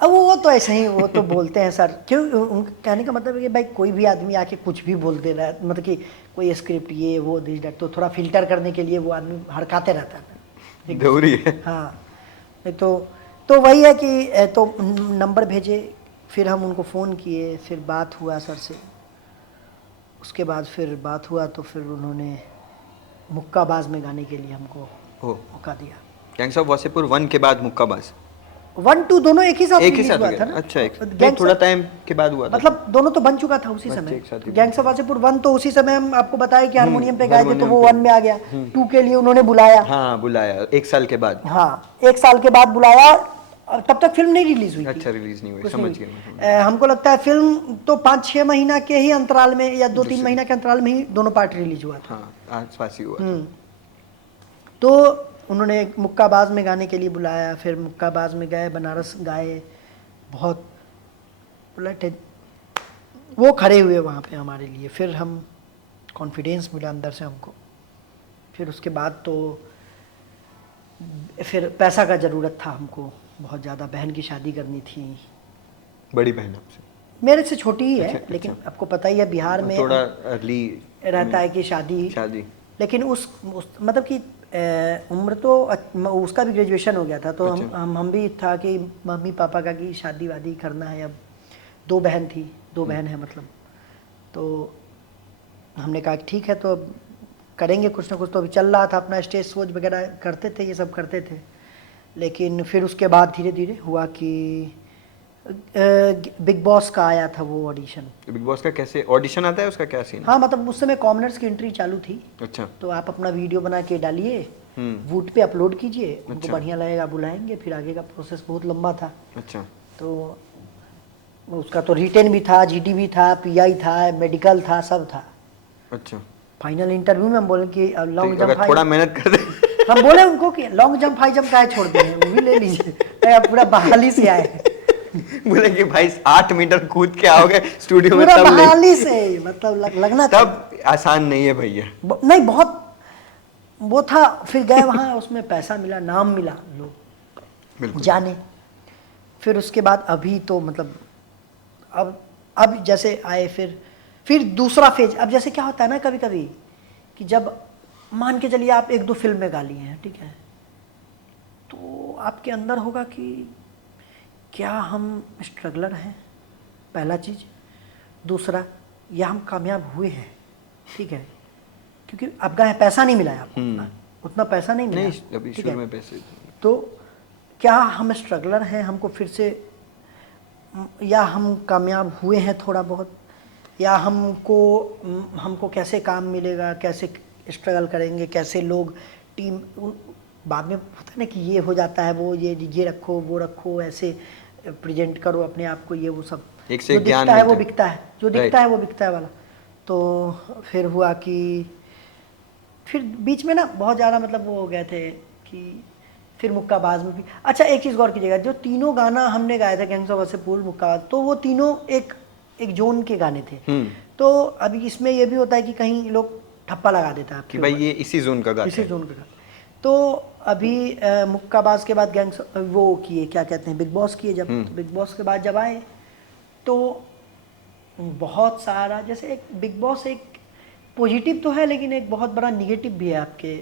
अब वो तो ऐसे ही वो तो बोलते हैं सर, क्यों उनका कहने का मतलब है कि भाई कोई भी आदमी आके कुछ भी बोल दे रहा है, मतलब कि कोई स्क्रिप्ट ये वो दिस दैट, तो थोड़ा फिल्टर करने के लिए वो आदमी हड़काते रहता है। जरूरी है। हाँ, नहीं तो वही है कि तो नंबर भेजे, फिर हम उनको फ़ोन किए, फिर बात हुआ सर से। उसके बाद फिर बात हुआ तो फिर उन्होंने मुक्काबाज में गाने के लिए हमको ओह, मौका दिया। गैंग्स ऑफ वासेपुर 1 के बाद मुक्काबाज 1, 2 दोनों एक ही साथ एक ही release साथ हुआ हो था गया? ना। अच्छा, एक Gangs नहीं, थोड़ा of- टाइम के बाद हुआ था। मतलब दोनों तो बन चुका था उसी बच्चे समय। एक साथ ही गैंग्स ऑफ वासेपुर 1 तो उसी समय हम आपको बताया कि हारमोनियम पे गाए थे, तो हारमोनियम वो पे। 1 में आ गया। 2 के लिए उन्होंने बुलाया। हाँ, बुलाया 1 साल के बाद। हाँ, 1 साल के बाद बुलाया, और तब तक फिल्म नहीं रिलीज हुई थी। अच्छा, रिलीज नहीं हुई, कुछ समझ नहीं गया हुई। मैं। हमको लगता है फिल्म तो 5-6 महीना के ही अंतराल में या 2-3 महीना के अंतराल में ही दोनों पार्ट रिलीज हुआ था। हाँ, आसपास ही हुआ था। तो उन्होंने मुक्काबाज में गाने के लिए बुलाया, फिर मुक्काबाज में गए, बनारस गाए, बहुत उलट वो खड़े हुए वहाँ पे हमारे लिए। फिर हम कॉन्फिडेंस मिला अंदर से हमको। फिर उसके बाद तो फिर पैसा का ज़रूरत था हमको बहुत ज़्यादा। बहन की शादी करनी थी, बड़ी बहन आपसे मेरे से छोटी ही है, अच्छा, लेकिन अच्छा। आपको पता ही है बिहार में थोड़ा अर्ली रहता है कि शादी। लेकिन उस मतलब कि उम्र तो उसका भी ग्रेजुएशन हो गया था, तो अच्छा। हम भी था कि मम्मी पापा का कि शादी वादी करना है। अब 2 बहन थी, 2 बहन है मतलब, तो हमने कहा कि ठीक है, तो अब करेंगे कुछ ना कुछ। तो अभी चल रहा था अपना स्टेज शोज वगैरह करते थे, ये सब करते थे। लेकिन फिर उसके बाद धीरे धीरे हुआ कि बिग बॉस का आया था वो ऑडिशन। बिग बॉस का कैसे ऑडिशन आता है, उसका क्या सीन है? हाँ, मतलब उस समय कॉमनर्स की एंट्री चालू थी। अच्छा। तो आप अपना वीडियो बना के डालिए, वूट पे अपलोड कीजिए, उनको अच्छा। बढ़िया लगेगा बुलाएंगे। फिर आगे का प्रोसेस बहुत लंबा था। अच्छा। तो उसका तो रिटेन भी था, जीडी भी था, पीआई था, मेडिकल था, सब था। अच्छा, फाइनल इंटरव्यू में हम बोले कि लॉन्ग तो अगर जंप थोड़ा मेहनत कर दे हम बोले उनको कि लॉन्ग जंप हाई जंप काहे छोड़ दिए, वो भी ले लीजिए। आप पूरा बहाली से आए, बोले कि भाई 8 मीटर कूद के आओगे स्टूडियो में, पूरा तब बहाली से, मतलब लगना था। तब आसान नहीं है भैया। नहीं, बहुत वो था। फिर गए वहाँ, उसमें पैसा मिला, नाम मिला, लोग बिल्कुल। जाने। फिर उसके बाद अभी तो मतलब अब जैसे आए, फिर दूसरा फेज। अब जैसे क्या होता है ना कभी कभी कि जब मान के चलिए आप 1-2 फिल्म में गा लिए हैं, ठीक है, तो आपके अंदर होगा कि क्या हम स्ट्रगलर हैं, पहला चीज़। दूसरा, या हम कामयाब हुए हैं, ठीक है, क्योंकि अब गए पैसा नहीं मिला है आपको, उतना पैसा नहीं मिला, नहीं, अभी ठीक शुरू है। में पैसे तो क्या हम स्ट्रगलर हैं, हमको फिर से, या हम कामयाब हुए हैं थोड़ा बहुत, या हमको कैसे काम मिलेगा, कैसे स्ट्रगल करेंगे, कैसे लोग टीम बाद में होता है ना कि ये हो जाता है, वो ये रखो, वो रखो, ऐसे प्रेजेंट करो अपने आप को, ये वो सब एक से जो एक ज्ञान दिखता है वो मिलता है। बिकता है, जो दिखता है वो बिकता है वाला। तो फिर हुआ कि फिर बीच में ना बहुत ज़्यादा मतलब वो हो गए थे कि फिर मुक्काबाज में भी। अच्छा, एक चीज़ गौर कीजिएगा, जो तीनों गाना हमने गाया था गैंग्स ऑफ वासेपुर, मुक्काबाज, तो वो तीनों एक जोन के गाने थे। तो अभी इसमें ये भी होता है कि कहीं लोग ठप्पा लगा देता है कि भाई ये इसी जोन का गाता इसी है। जोन का गाना। तो अभी मुक्काबाज के बाद गैंग्स वो किए, क्या कहते हैं, बिग बॉस किए। जब तो बिग बॉस के बाद जब आए तो बहुत सारा, जैसे एक बिग बॉस एक पॉजिटिव तो है, लेकिन एक बहुत बड़ा निगेटिव भी है आपके।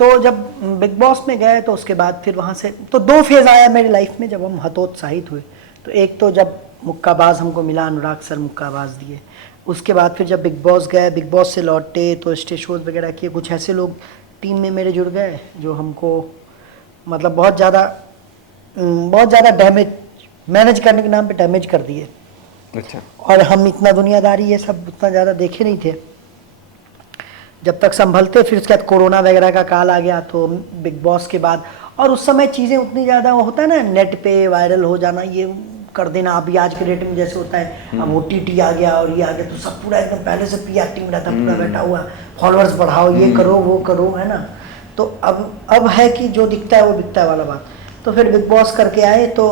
तो जब बिग बॉस में गए तो उसके बाद फिर वहाँ से तो 2 फेज़ आया मेरी लाइफ में जब हम हतोत्साहित हुए। तो एक तो जब मुक्काबाज हमको मिला, अनुराग सर मुक्काबाज दिए। उसके बाद फिर जब बिग बॉस गए, बिग बॉस से लौटे तो स्टेज शोज वगैरह किए। कुछ ऐसे लोग टीम में मेरे जुड़ गए जो हमको मतलब बहुत ज़्यादा डैमेज, मैनेज करने के नाम पे डैमेज कर दिए। अच्छा। और हम इतना दुनियादारी ये सब उतना ज़्यादा देखे नहीं थे जब तक संभलते। फिर उसके बाद कोरोना वगैरह का काल आ गया, तो बिग बॉस के बाद, और उस समय चीज़ें उतनी ज़्यादा होता है ना, नेट पे वायरल हो जाना, ये कर देना। अभी आज के डेट में जैसे होता है, अब OTT आ गया और ये आ गया, तो सब पूरा एकदम पहले से PR टीम रहता, पूरा बैठा हुआ, फॉलोअर्स बढ़ाओ, ये करो वो करो, है ना। तो अब है कि जो दिखता है वो बिकता है वाला बात। तो फिर बिग बॉस करके आए, तो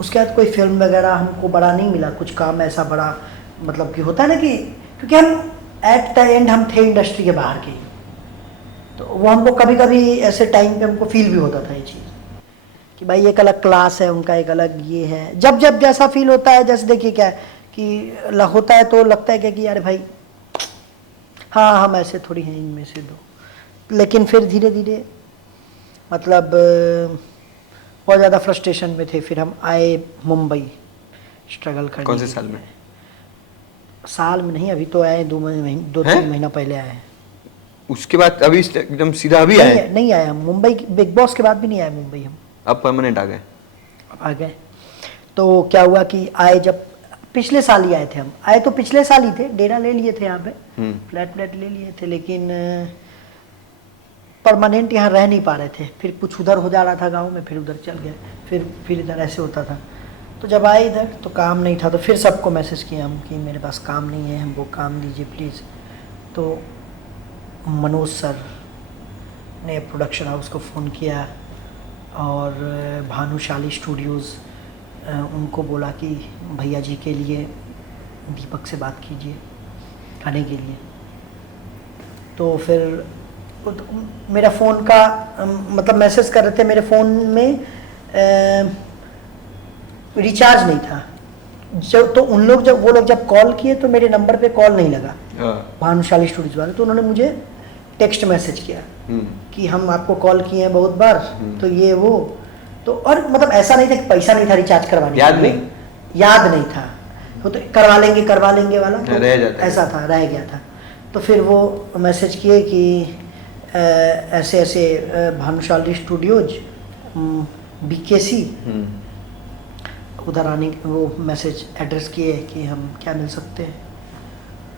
उसके बाद कोई फिल्म वगैरह हमको बड़ा नहीं मिला, कुछ काम ऐसा बड़ा मतलब कि होता है ना कि क्योंकि हम एट द एंड हम थे इंडस्ट्री के बाहर के, तो वो हमको कभी कभी ऐसे टाइम पे हमको फील भी होता था ये चीज़ कि भाई एक अलग क्लास है उनका, एक अलग ये है। जब जब जैसा फील होता है, जैसे देखिए क्या है कि होता है तो लगता है क्या कि यार भाई हाँ हम ऐसे थोड़ी हैं इनमें से दो, लेकिन फिर धीरे धीरे मतलब बहुत ज़्यादा फ्रस्ट्रेशन में थे। फिर हम आए मुंबई स्ट्रगल करने। कौन से साल में? साल में नहीं, अभी तो आए 2-3 महीना पहले आए हैं। उसके बाद अभी एकदम सीधा अभी आए? नहीं आया हम मुंबई, बिग बॉस के बाद भी नहीं आए मुंबई हम। अब परमानेंट आ गए? अब आ गए। तो क्या हुआ कि आए जब पिछले साल ही आए थे हम, आए तो पिछले साल ही थे, डेरा ले लिए थे यहाँ पे, फ्लैट ले लिए थे, लेकिन परमानेंट यहाँ रह नहीं पा रहे थे। फिर कुछ उधर हो जा रहा था गांव में, फिर उधर चल गए, फिर इधर ऐसे होता था। तो जब आए इधर तो काम नहीं था, तो फिर सबको मैसेज किया हम कि मेरे पास काम नहीं है, हमको काम दीजिए प्लीज़। तो मनोज सर ने प्रोडक्शन हाउस को फ़ोन किया और भानुशाली स्टूडियोज़ उनको बोला कि भैया जी के लिए दीपक से बात कीजिए खाने के लिए। तो फिर मेरा फ़ोन का मतलब मैसेज कर रहे थे, मेरे फ़ोन में रिचार्ज नहीं था तो उन लोग वो लोग जब कॉल किए तो मेरे नंबर पे कॉल नहीं लगा भानुशाली स्टूडियोज वाले। तो उन्होंने मुझे टेक्स्ट मैसेज किया कि हम आपको कॉल किए हैं बहुत बार, तो ये वो तो, और मतलब ऐसा नहीं था कि पैसा नहीं था रिचार्ज करवाने, याद नहीं था, वो तो करवा लेंगे वाला तो ऐसा था, रह गया था। तो फिर वो मैसेज किए कि ऐसे ऐसे भानुशाली स्टूडियोज BKC उधर आने, वो मैसेज एड्रेस किए कि हम क्या मिल सकते हैं।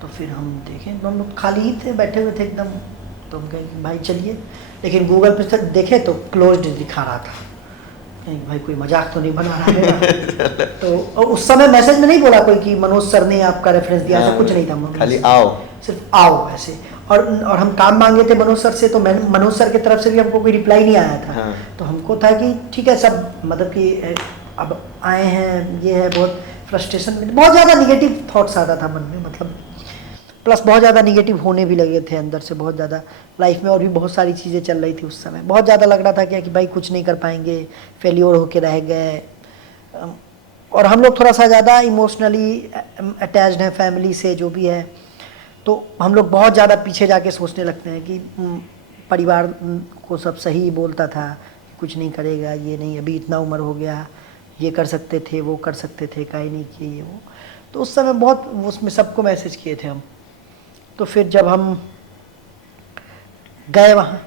तो फिर हम देखें, तो हम लोग खाली ही थे, बैठे हुए थे एकदम। तो हम कहे कि भाई चलिए, लेकिन गूगल पे से देखे तो क्लोज्ड दिखा रहा था, कहीं भाई कोई मजाक तो नहीं बना रहा है। तो उस समय मैसेज में नहीं बोला कोई कि मनोज सर ने आपका रेफरेंस दिया, ऐसा कुछ नहीं था, खाली आओ, सिर्फ आओ ऐसे। और हम काम मांगे थे मनोज सर से, तो मनोज सर की तरफ से भी हमको कोई रिप्लाई नहीं आया था। तो हमको था कि ठीक है सब, मतलब कि अब आए हैं, ये है, बहुत फ्रस्ट्रेशन में, बहुत ज़्यादा निगेटिव थॉट्स आता था मन में, मतलब प्लस बहुत ज़्यादा निगेटिव होने भी लगे थे अंदर से, बहुत ज़्यादा लाइफ में और भी बहुत सारी चीज़ें चल रही थी उस समय। बहुत ज़्यादा लग रहा था क्या कि भाई कुछ नहीं कर पाएंगे, फेल्योर होके रह गए। और हम लोग थोड़ा सा ज़्यादा इमोशनली अटैच्ड हैं फैमिली से, जो भी है, तो हम लोग बहुत ज़्यादा पीछे जाके सोचने लगते हैं कि परिवार को सब सही बोलता था, कुछ नहीं करेगा, ये नहीं, अभी इतना उम्र हो गया, ये कर सकते थे, वो कर सकते थे, काहे नहीं किए ये वो। तो उस समय बहुत उसमें सबको मैसेज किए थे हम। तो फिर जब हम गए वहाँ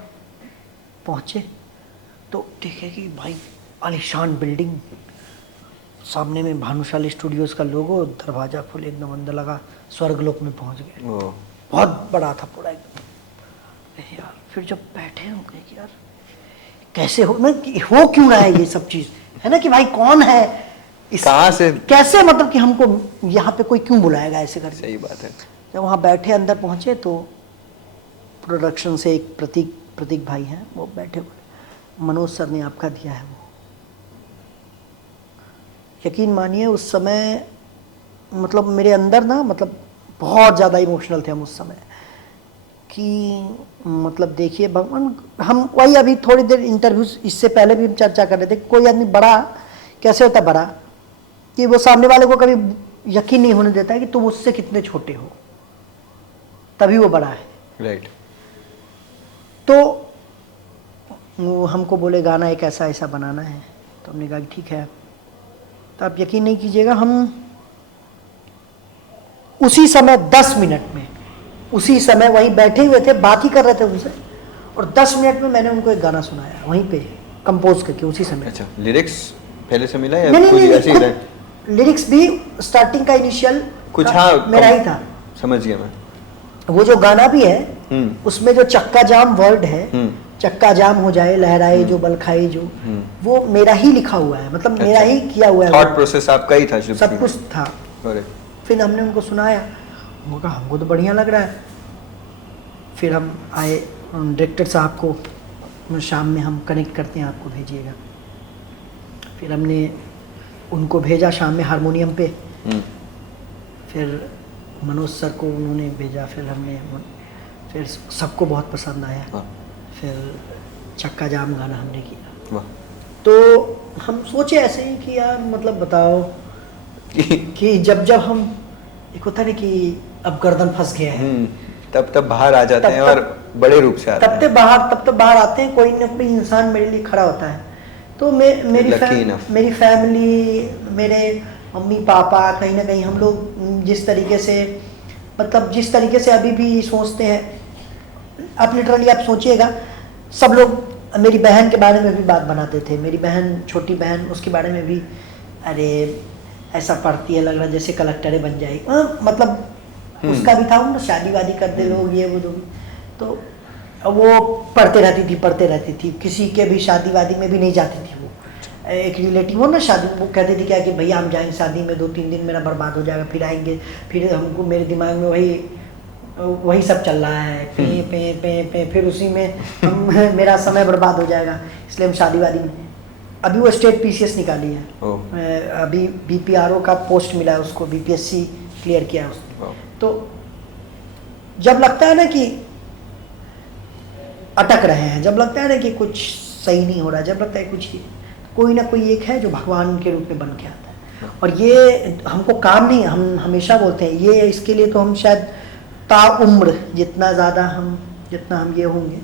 पहुँचे तो देखे कि भाई आलीशान बिल्डिंग, सामने में भानुशाली स्टूडियोज़ का लोगो, दरवाज़ा खोले, एकदम अंदर लगा स्वर्गलोक में पहुँच गए। बहुत बड़ा था पूरा एकदम। यार फिर जब बैठे हम कहे कि यार कैसे हो क्यों रहा है ये सब चीज़, है ना, कि भाई कौन है, कहाँ से, कैसे, मतलब कि हमको यहाँ पे कोई क्यों बुलाएगा ऐसे करके। सही बात है। जब वहाँ बैठे अंदर पहुँचे तो प्रोडक्शन से एक प्रतीक भाई हैं, वो बैठे बोले मनोज सर ने आपका दिया है वो। यकीन मानिए उस समय मतलब मेरे अंदर ना, मतलब बहुत ज़्यादा इमोशनल थे हम उस समय कि मतलब देखिए भगवान, हम वही अभी थोड़ी देर इंटरव्यूज इससे पहले भी हम चर्चा कर रहे थे, कोई आदमी बड़ा कैसे होता बड़ा, कि वो सामने वाले को कभी यकीन नहीं होने देता है कि तुम उससे कितने छोटे हो, तभी वो बड़ा है। राइट। तो वो हमको बोले गाना एक ऐसा बनाना है, तो हमने कहा कि ठीक है। तो आप यकीन नहीं कीजिएगा, हम उसी समय 10 मिनट में, उसी समय वहीं बैठे हुए थे, बात ही कर रहे थे उनसे, और 10 मिनट में मैंने उनको एक गाना सुनाया वहीं पे कंपोज करके उसी समय। अच्छा, लिरिक्स पहले से मिला या नहीं, ऐसे ही रहे? लिरिक्स भी स्टार्टिंग का इनिशियल कुछ मेरा ही था। समझ गया मैं। वो जो गाना भी है उसमें जो चक्का जाम वर्ड है, चक्का जाम हो जाए लहराए जो बल खाए जो, वो मेरा ही लिखा हुआ है, मतलब मेरा ही किया हुआ है। थॉट प्रोसेस आपका ही था, सब कुछ था। फिर हमने उनको सुनाया, उनको कहा हमको तो बढ़िया लग रहा है। फिर हम आए डायरेक्टर साहब को, शाम में हम कनेक्ट करते हैं, आपको भेजिएगा। फिर हमने उनको भेजा शाम में हारमोनियम पे। फिर मनोज सर को उन्होंने भेजा, फिर हमने, फिर सबको बहुत पसंद आया। वाह। फिर चक्का जाम गाना हमने किया। वाह। तो हम सोचे ऐसे ही कि यार मतलब बताओ कि जब जब हम, एक होता है ना कि अब गर्दन फंस गया है, तब बाहर आ जाते तब- हैं और बड़े रूप से आते तब तक बाहर आते हैं, कोई ना कोई इंसान मेरे लिए खड़ा होता है। तो Lucky enough. मेरी फैमिली, मेरे मम्मी पापा, कहीं ना कहीं हम लोग जिस तरीके से, मतलब जिस तरीके से अभी भी सोचते हैं, आप लिटरली आप सोचिएगा, सब लोग मेरी बहन के बारे में भी बात बनाते थे। मेरी बहन, छोटी बहन, उसके बारे में भी, अरे ऐसा पढ़ती है, लग रहा जैसे कलेक्टरे बन जाएगी, मतलब उसका भी था ना, शादी वादी कर दे लोग, ये वो जो भी। तो वो पढ़ते रहती थी, किसी के भी शादी वादी में भी नहीं जाती थी वो। एक रिलेटिव हो ना शादी, वो कहते थे क्या कि भैया हम जाएंगे शादी में, 2-3 दिन मेरा बर्बाद हो जाएगा, फिर आएंगे, फिर हमको, मेरे दिमाग में वही सब चल रहा है, पे, फिर उसी में मेरा समय बर्बाद हो जाएगा, इसलिए हम शादी वादी में। अभी वो स्टेट पीसीएस निकाली है, अभी बीपीआरओ का पोस्ट मिला है उसको, बीपीएससी क्लियर किया है उसने। तो जब लगता है ना कि अटक रहे हैं, जब लगता है ना कि कुछ सही नहीं हो रहा है, जब लगता है कुछ कोई ना कोई एक है जो भगवान के रूप में बन के आता है, और ये हमको काम नहीं, हम हमेशा बोलते हैं ये, इसके लिए तो हम शायद ताउम्र जितना हम ये होंगे,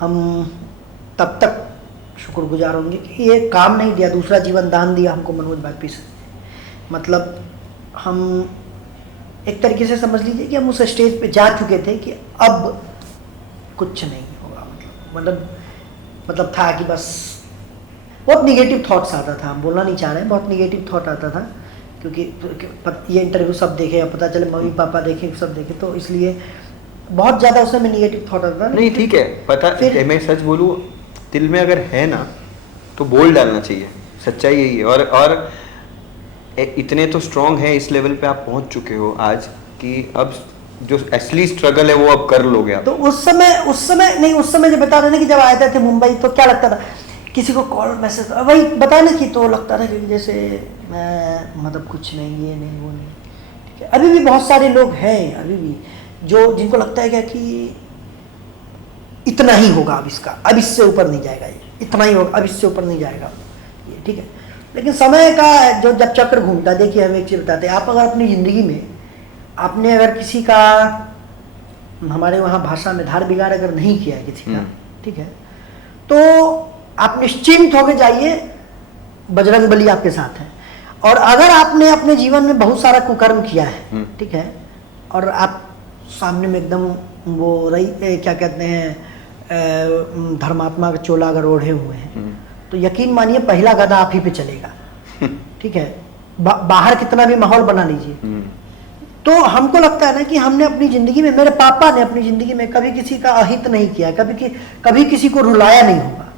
हम तब तक शुक्रगुजार होंगे कि ये काम नहीं दिया, दूसरा जीवन दान दिया हमको मनोज बाजपेयी से। मतलब हम एक तरीके से समझ लीजिए कि हम उस स्टेज पे जा चुके थे कि अब कुछ नहीं होगा, मतलब था कि बस बहुत निगेटिव थॉट्स आता था, हम बोलना नहीं चाह रहे हैं, बहुत निगेटिव थॉट आता था, क्योंकि ये इंटरव्यू सब देखे, या पता चले मम्मी पापा देखे, सब देखे, तो इसलिए बहुत ज़्यादा उसमें निगेटिव थॉट आता था। नहीं ठीक है, पता फिर मैं सच बोलूँ, दिल में अगर है ना तो बोल डालना चाहिए, सच्चाई यही है। और इतने तो स्ट्रांग हैं, इस लेवल पे आप पहुंच चुके हो आज कि अब जो असली स्ट्रगल है वो अब कर लोगे आप। तो उस समय जब बता रहे ना कि जब आए थे मुंबई, तो क्या लगता था, किसी को कॉल मैसेज वही बताने की, तो लगता था कि जैसे मैं मतलब कुछ नहीं, ये नहीं वो नहीं, ठीक है। अभी भी बहुत सारे लोग हैं अभी भी जो, जिनको लगता है क्या कि इतना ही होगा, अब इससे ऊपर नहीं जाएगा, ये इतना ही होगा, अब इससे ऊपर नहीं जाएगा ये, ठीक है। लेकिन समय का जो जब चक्र घूमता, देखिए हम एक चीज़ बताते हैं, आप अगर अपनी ज़िंदगी में आपने अगर किसी का, हमारे वहाँ भाषा में, धार बिगाड़ अगर नहीं किया है किसी का, ठीक है, तो आप निश्चिंत होकर जाइए, बजरंग बली आपके साथ है। और अगर आपने अपने जीवन में बहुत सारा कुकर्म किया है, ठीक है, और आप सामने में एकदम वो रही क्या कहते हैं, धर्मात्मा का चोला अगर ओढ़े हुए हैं, तो यकीन मानिए पहला गदा आप ही पे चलेगा, ठीक है। बाहर कितना भी माहौल बना लीजिए, तो हमको लगता है ना कि हमने अपनी ज़िंदगी में, मेरे पापा ने अपनी ज़िंदगी में कभी किसी का अहित नहीं किया, कभी किसी को रुलाया नहीं होगा।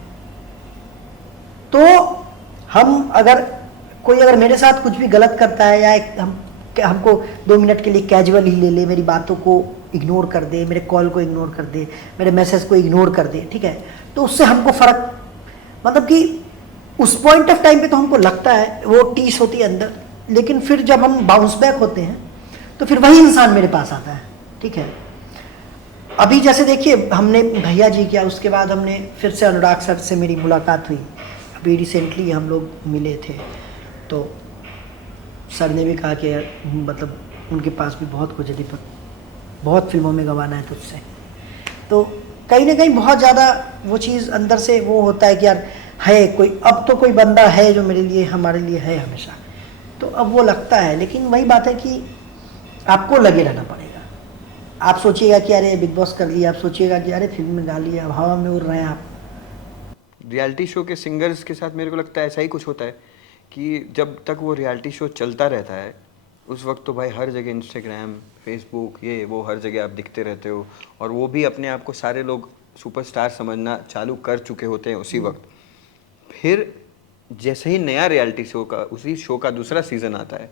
तो हम कोई अगर मेरे साथ कुछ भी गलत करता है, या हमको 2 मिनट के लिए कैजुअल ही ले ले, मेरी बातों को इग्नोर कर दे, मेरे कॉल को इग्नोर कर दे, मेरे मैसेज को इग्नोर कर दे, ठीक है, तो उससे हमको फ़र्क, मतलब कि उस पॉइंट ऑफ टाइम पे तो हमको लगता है वो टीस होती है अंदर, लेकिन फिर जब हम बाउंस बैक होते हैं तो फिर वही इंसान मेरे पास आता है, ठीक है। अभी जैसे देखिए हमने भैया जी किया, उसके बाद हमने फिर से अनुराग सर से मेरी मुलाकात हुई, अभी रिसेंटली हम लोग मिले थे, तो सर ने भी कहा कि मतलब उनके पास भी बहुत कुछ है दीपक, बहुत फिल्मों में गंवाना है तुझसे। तो कहीं ना कहीं बहुत ज़्यादा वो चीज़ अंदर से वो होता है कि यार है कोई, अब तो कोई बंदा है जो मेरे लिए, हमारे लिए है हमेशा, तो अब वो लगता है। लेकिन वही बात है कि आपको लगे रहना पड़ेगा। आप सोचिएगा कि अरे बिग बॉस कर लिया, आप सोचिएगा कि अरे फिल्म में गा लिया, हवा में उड़ रहे हैं आप। रियलिटी शो के सिंगर्स के साथ मेरे को लगता है ऐसा ही कुछ होता है कि जब तक वो रियलिटी शो चलता रहता है, उस वक्त तो भाई हर जगह इंस्टाग्राम, फेसबुक, ये वो हर जगह आप दिखते रहते हो, और वो भी अपने आप को सारे लोग सुपरस्टार समझना चालू कर चुके होते हैं उसी वक्त। फिर जैसे ही नया रियलिटी शो का, उसी शो का दूसरा सीजन आता है,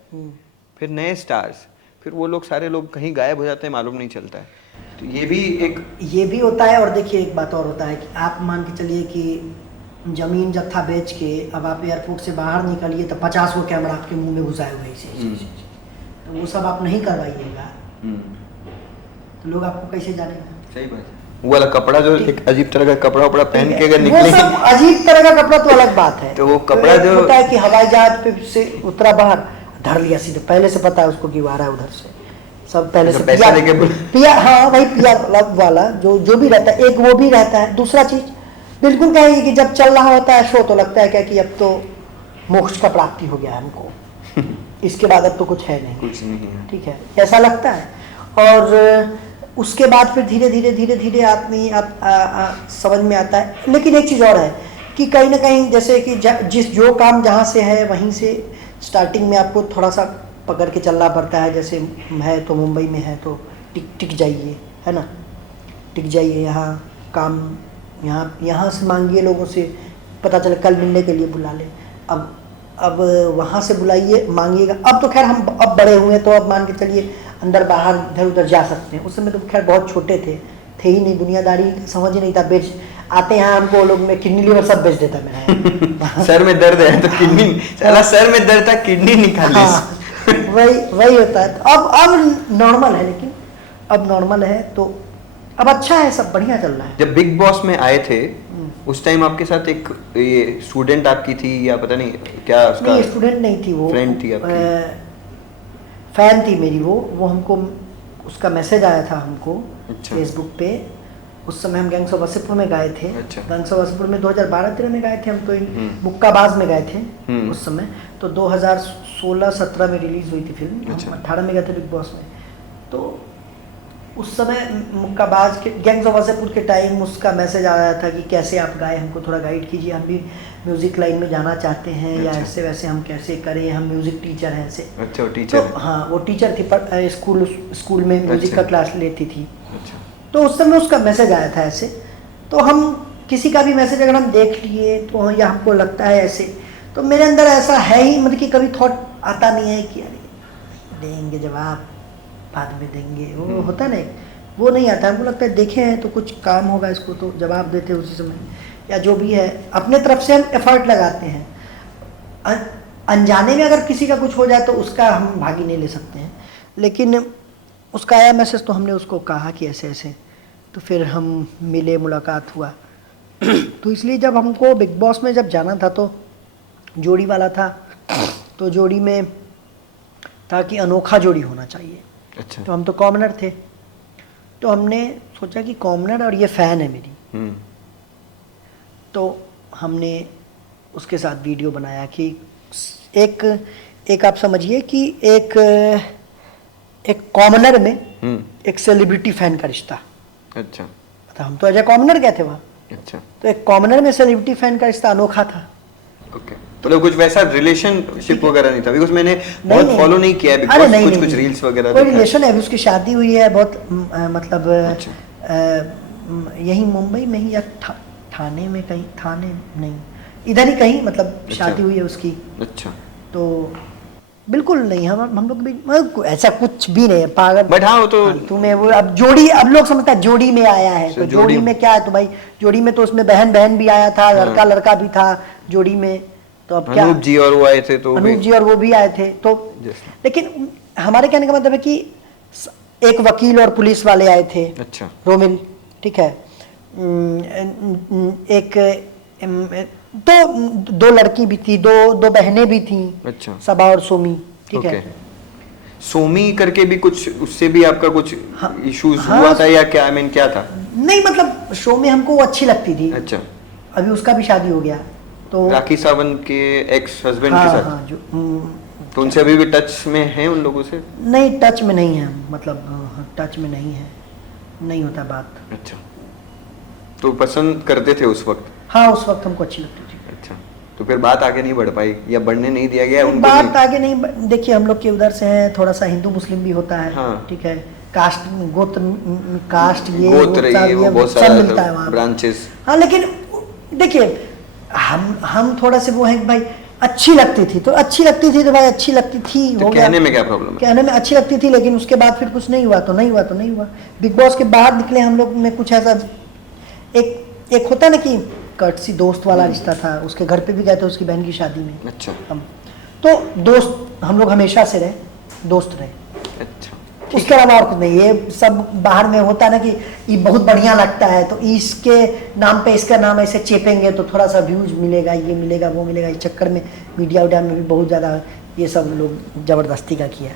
फिर नए स्टार्स, फिर वो लोग सारे लोग कहीं गायब हो जाते हैं, मालूम नहीं चलता है। तो ये भी होता है। और देखिए एक बात और होता है कि आप मान के चलिए कि ज़मीन जत्था बेच के अब आप एयरपोर्ट से बाहर निकलिए तो 50 वो कैमरा आपके मुंह में घुसाए हुए, तो वो सब आप नहीं करवाइएगा हम्म, तो लोग आपको कैसे जानेगा। सही बात है। वो वाला कपड़ा जो एक अजीब तरह का कपड़ा वपड़ा पहन ठीक के है, अगर वो निकले, सब अजीब तरह का कपड़ा तो अलग बात है। तो वो कपड़ा एक जो होता है कि हवाई जहाज पे से उतरा बाहर, धर लिया सीधे, पहले से पता है उसको कि वो आ रहा है उधर से, सब पहले से पैसा देके पिया, हाँ वही पिया वाला जो भी रहता है, एक वो भी रहता है। दूसरा चीज बिल्कुल कहेंगे कि जब चल रहा होता है शो तो लगता है क्या कि अब तो मोक्ष का प्राप्ति हो गया हमको, इसके बाद अब तो कुछ है नहीं, कुछ नहीं है। ठीक है, ऐसा लगता है। और उसके बाद फिर धीरे धीरे आदमी समझ में आता है। लेकिन एक चीज़ और है कि कहीं ना कहीं जैसे कि जो काम जहाँ से है वहीं से स्टार्टिंग में आपको थोड़ा सा पकड़ के चलना पड़ता है। जैसे है तो मुंबई में है तो टिक जाइए, है ना, टिक जाइए, यहाँ काम यहाँ से मांगिए लोगों से, पता चले कल मिलने के लिए बुला ले, अब वहाँ से बुलाइए मांगिएगा। अब तो खैर हम अब बड़े हुए तो अब मान के चलिए अंदर बाहर इधर उधर जा सकते हैं। उस समय तो खैर बहुत छोटे थे ही नहीं, दुनियादारी समझ ही नहीं था। बेच आते हैं हमको वो लोग, में किडनी लिवर सब बेच देता मेरा। सर में दर्द है तो किडनी, साला सर में दर्द था किडनी निकाल ली। हाँ, वही होता है। तो अब नॉर्मल है, लेकिन अब नॉर्मल है तो अब अच्छा है, सब बढ़िया चल रहा है। जब बिग बॉस में आए थे उस टाइम आपके साथ एक ये स्टूडेंट आपकी थी या पता नहीं क्या उसका, नहीं स्टूडेंट नहीं थी वो, फ्रेंड थी आपकी, फैन थी मेरी वो हमको उसका मैसेज आया था हमको अच्छा। फेसबुक पे। उस समय हम गैंग्स ऑफ वासेपुर में गए थे। अच्छा। गैंग्स ऑफ वासेपुर में 2012-13 में गए थे हम तो, मुक्काबाज में गए थे उस समय। तो 2016-17 में रिलीज हुई थी फिल्म, अच्छा। हम 18 में गए थे बिग बॉस में। तो उस समय मुक्काबाज के गैंग्स ऑफ वासेपुर के टाइम उसका मैसेज आया था कि कैसे आप गाए, हमको थोड़ा गाइड कीजिए, हम भी म्यूजिक लाइन में जाना चाहते हैं, या अच्छा। ऐसे वैसे हम कैसे करें, हम म्यूजिक टीचर हैं ऐसे। अच्छा तो टीचर, हाँ वो टीचर थी पर स्कूल में म्यूजिक अच्छा। का क्लास लेती थी। अच्छा तो उस समय उसका मैसेज आया था ऐसे। तो हम किसी का भी मैसेज अगर हम देख लिए तो या हमको लगता है ऐसे, तो मेरे अंदर ऐसा है ही, मतलब कि कभी थॉट आता नहीं है कि अरे देंगे जवाब बाद में देंगे, वो होता ना, वो नहीं आता। हमको लगता है देखे हैं तो कुछ काम होगा इसको तो जवाब देते उसी समय, या जो भी है अपने तरफ से हम एफर्ट लगाते हैं। अनजाने में अगर किसी का कुछ हो जाए तो उसका हम भागी नहीं ले सकते हैं। लेकिन उसका आया मैसेज तो हमने उसको कहा कि ऐसे ऐसे, तो फिर हम मिले, मुलाकात हुआ। तो इसलिए जब हमको बिग बॉस में जब जाना था तो जोड़ी वाला था, तो जोड़ी में था कि अनोखा जोड़ी होना चाहिए। अच्छा, तो हम तो कॉमनर थे, तो हमने सोचा कि कॉमनर और ये फ़ैन है मेरी, तो हमने उसके साथ वीडियो बनाया कि एक आप समझिए कि एक कॉमनर में एक सेलिब्रिटी फैन का रिश्ता। अच्छा मतलब हम तो एज ए कॉमनर गए थे वहाँ, अच्छा, तो एक कॉमनर में सेलिब्रिटी फैन का रिश्ता अनोखा था। ओके। मतलब कुछ वैसा रिलेशनशिप वगैरह नहीं था, बिकॉज़ मैंने नहीं, बहुत फॉलो नहीं किया है अरे बिकॉज़ नहीं, कुछ रील्स वगैरह कोई देखा है। रिलेशन है, अभी उसकी शादी हुई है बहुत मतलब अच्छा। यही मुंबई में ही या थाने में कहीं, थाने नहीं इधर ही कहीं, मतलब अच्छा। शादी हुई है उसकी। अच्छा, तो बिल्कुल नहीं, हम लोग भी मतलब ऐसा कुछ भी नहीं है, पागल। बट हाँ वो तो तुम्हें वो अब जोड़ी, अब लोग समझता है जोड़ी में आया है, तो जोड़ी में क्या है, तो भाई जोड़ी में तो उसमें बहन भी आया था, लड़का भी था जोड़ी में, तो अब क्या, अनूप जी और वो आए थे, तो अनूप जी और वो भी आए थे। तो लेकिन हमारे कहने का मतलब है कि एक वकील और पुलिस वाले आए थे, अच्छा, रोमिल, ठीक है, एक तो दो लड़की भी थी, दो बहनें भी थी, अच्छा, सबा और सोमी, ठीक है। सोमी करके भी कुछ, उससे भी आपका कुछ इश्यूज हुआ था या क्या, आई मीन क्या था? नहीं मतलब शो में हमको वो अच्छी लगती थी। अच्छा, अभी उसका भी शादी हो गया, तो राखी सावंत के एक्स हस्बैंड हाँ, के साथ, हाँ, तो उनसे अभी भी टच में हैं उन लोगों से? नहीं टच में नहीं है, मतलब टच में नहीं है, नहीं होता बात। अच्छा, तो पसंद करते थे उस वक्त? हाँ उस वक्त हमको अच्छी लगती थी। अच्छा, तो फिर बात आगे नहीं बढ़ पाई या बढ़ने नहीं दिया गया उनको? बात आगे नहीं, देखिए हम लोग के उधर से है, थोड़ा सा हिंदू मुस्लिम भी होता है, हाँ। ठीक है, कास्ट गोत्र कास्ट ये वो बहुत सब सारा मिलता है वहाँ, ब्रांचेस। हाँ लेकिन देखिए हम थोड़ा से वो है कि भाई अच्छी लगती थी तो अच्छी लगती थी, तो भाई अच्छी लगती थी, तो हो गया। कहने में क्या प्रॉब्लम है? कहने में अच्छी लगती थी, लेकिन उसके बाद फिर कुछ नहीं हुआ तो नहीं हुआ तो नहीं हुआ। बिग बॉस के बाहर निकले हम लोग में कुछ ऐसा एक होता ना कि कर्टसी दोस्त वाला रिश्ता था, उसके घर पे भी गए थे उसकी बहन की शादी में। अच्छा, हम तो दोस्त हम लोग हमेशा से रहे, दोस्त रहे। अच्छा, उसके अलावा और कुछ नहीं। ये सब बाहर में होता है ना कि ये बहुत बढ़िया लगता है तो इसके नाम पे इसका नाम ऐसे चेपेंगे तो थोड़ा सा व्यूज मिलेगा, ये मिलेगा, वो मिलेगा। इस चक्कर में मीडिया उडिया में भी बहुत ज़्यादा ये सब लोग ज़बरदस्ती का किया।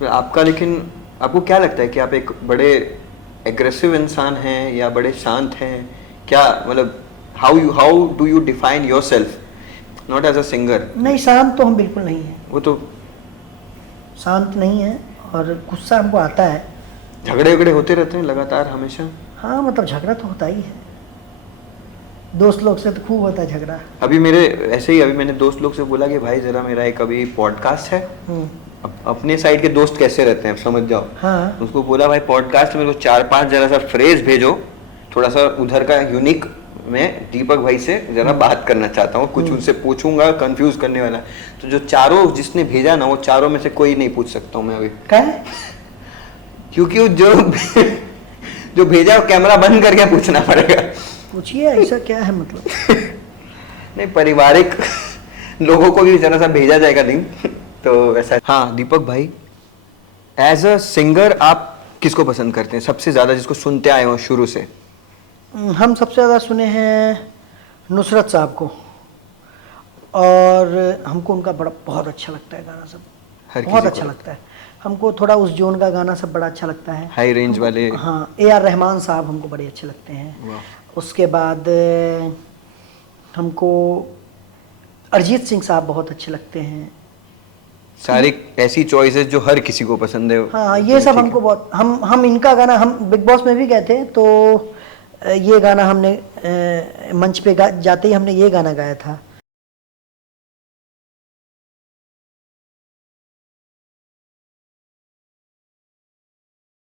तो आपका, लेकिन आपको क्या लगता है कि आप एक बड़े एग्रेसिव इंसान हैं या बड़े शांत हैं? क्या मतलब how do you define yourself not as a singer? नहीं, शांत तो हम बिल्कुल नहीं हैं। वो तो शांत नहीं है और गुस्सा हमको आता है। झगड़े वगड़े होते रहते हैं लगातार हमेशा? हाँ, मतलब झगड़ा तो होता ही है, दोस्त लोग से तो खूब होता है झगड़ा। अभी मेरे ऐसे ही अभी मैंने दोस्त लोग से बोला कि भाई जरा मेरा एक अभी पॉडकास्ट है। अपने साइड के दोस्त कैसे रहते हैं, समझ जाओ। हाँ। उसको बोला भाई पॉडकास्ट में मेरे को 4-5 जरा सा फ्रेज भेजो, थोड़ा सा उधर का यूनिक। मैं दीपक भाई से जरा बात करना चाहता हूँ, कुछ उनसे पूछूंगा, कंफ्यूज करने वाला। तो जो चारों जिसने भेजा ना, वो चारों में से कोई नहीं पूछ सकता हूँ मैं अभी। क्या है? क्योंकि वो जो भेजा वो कैमरा बंद करके पूछना पड़ेगा। पूछिए, ऐसा क्या है मतलब? नहीं, पारिवारिक लोगों को भी जरा सा भेजा जाएगा लिंक तो ऐसा। हाँ दीपक भाई, एज अ सिंगर आप किसको पसंद करते हैं सबसे ज्यादा, जिसको सुनते आए हो शुरू से? हम सबसे ज़्यादा सुने हैं नुसरत साहब को, और हमको उनका बड़ा बहुत अच्छा लगता है गाना सब, बहुत अच्छा लगता है हमको। थोड़ा उस जोन का गाना सब बड़ा अच्छा लगता है, हाई रेंज वाले। हाँ, AR रहमान साहब हमको बड़े अच्छे लगते हैं। उसके बाद हमको अरिजीत सिंह साहब बहुत अच्छे लगते हैं। सारी ऐसी चॉइसेस जो हर किसी को पसंद है। हाँ, ये सब हमको बहुत, हम इनका गाना, हम बिग बॉस में भी गए थे तो ये गाना हमने मंच पे जाते ही हमने ये गाना गाया था।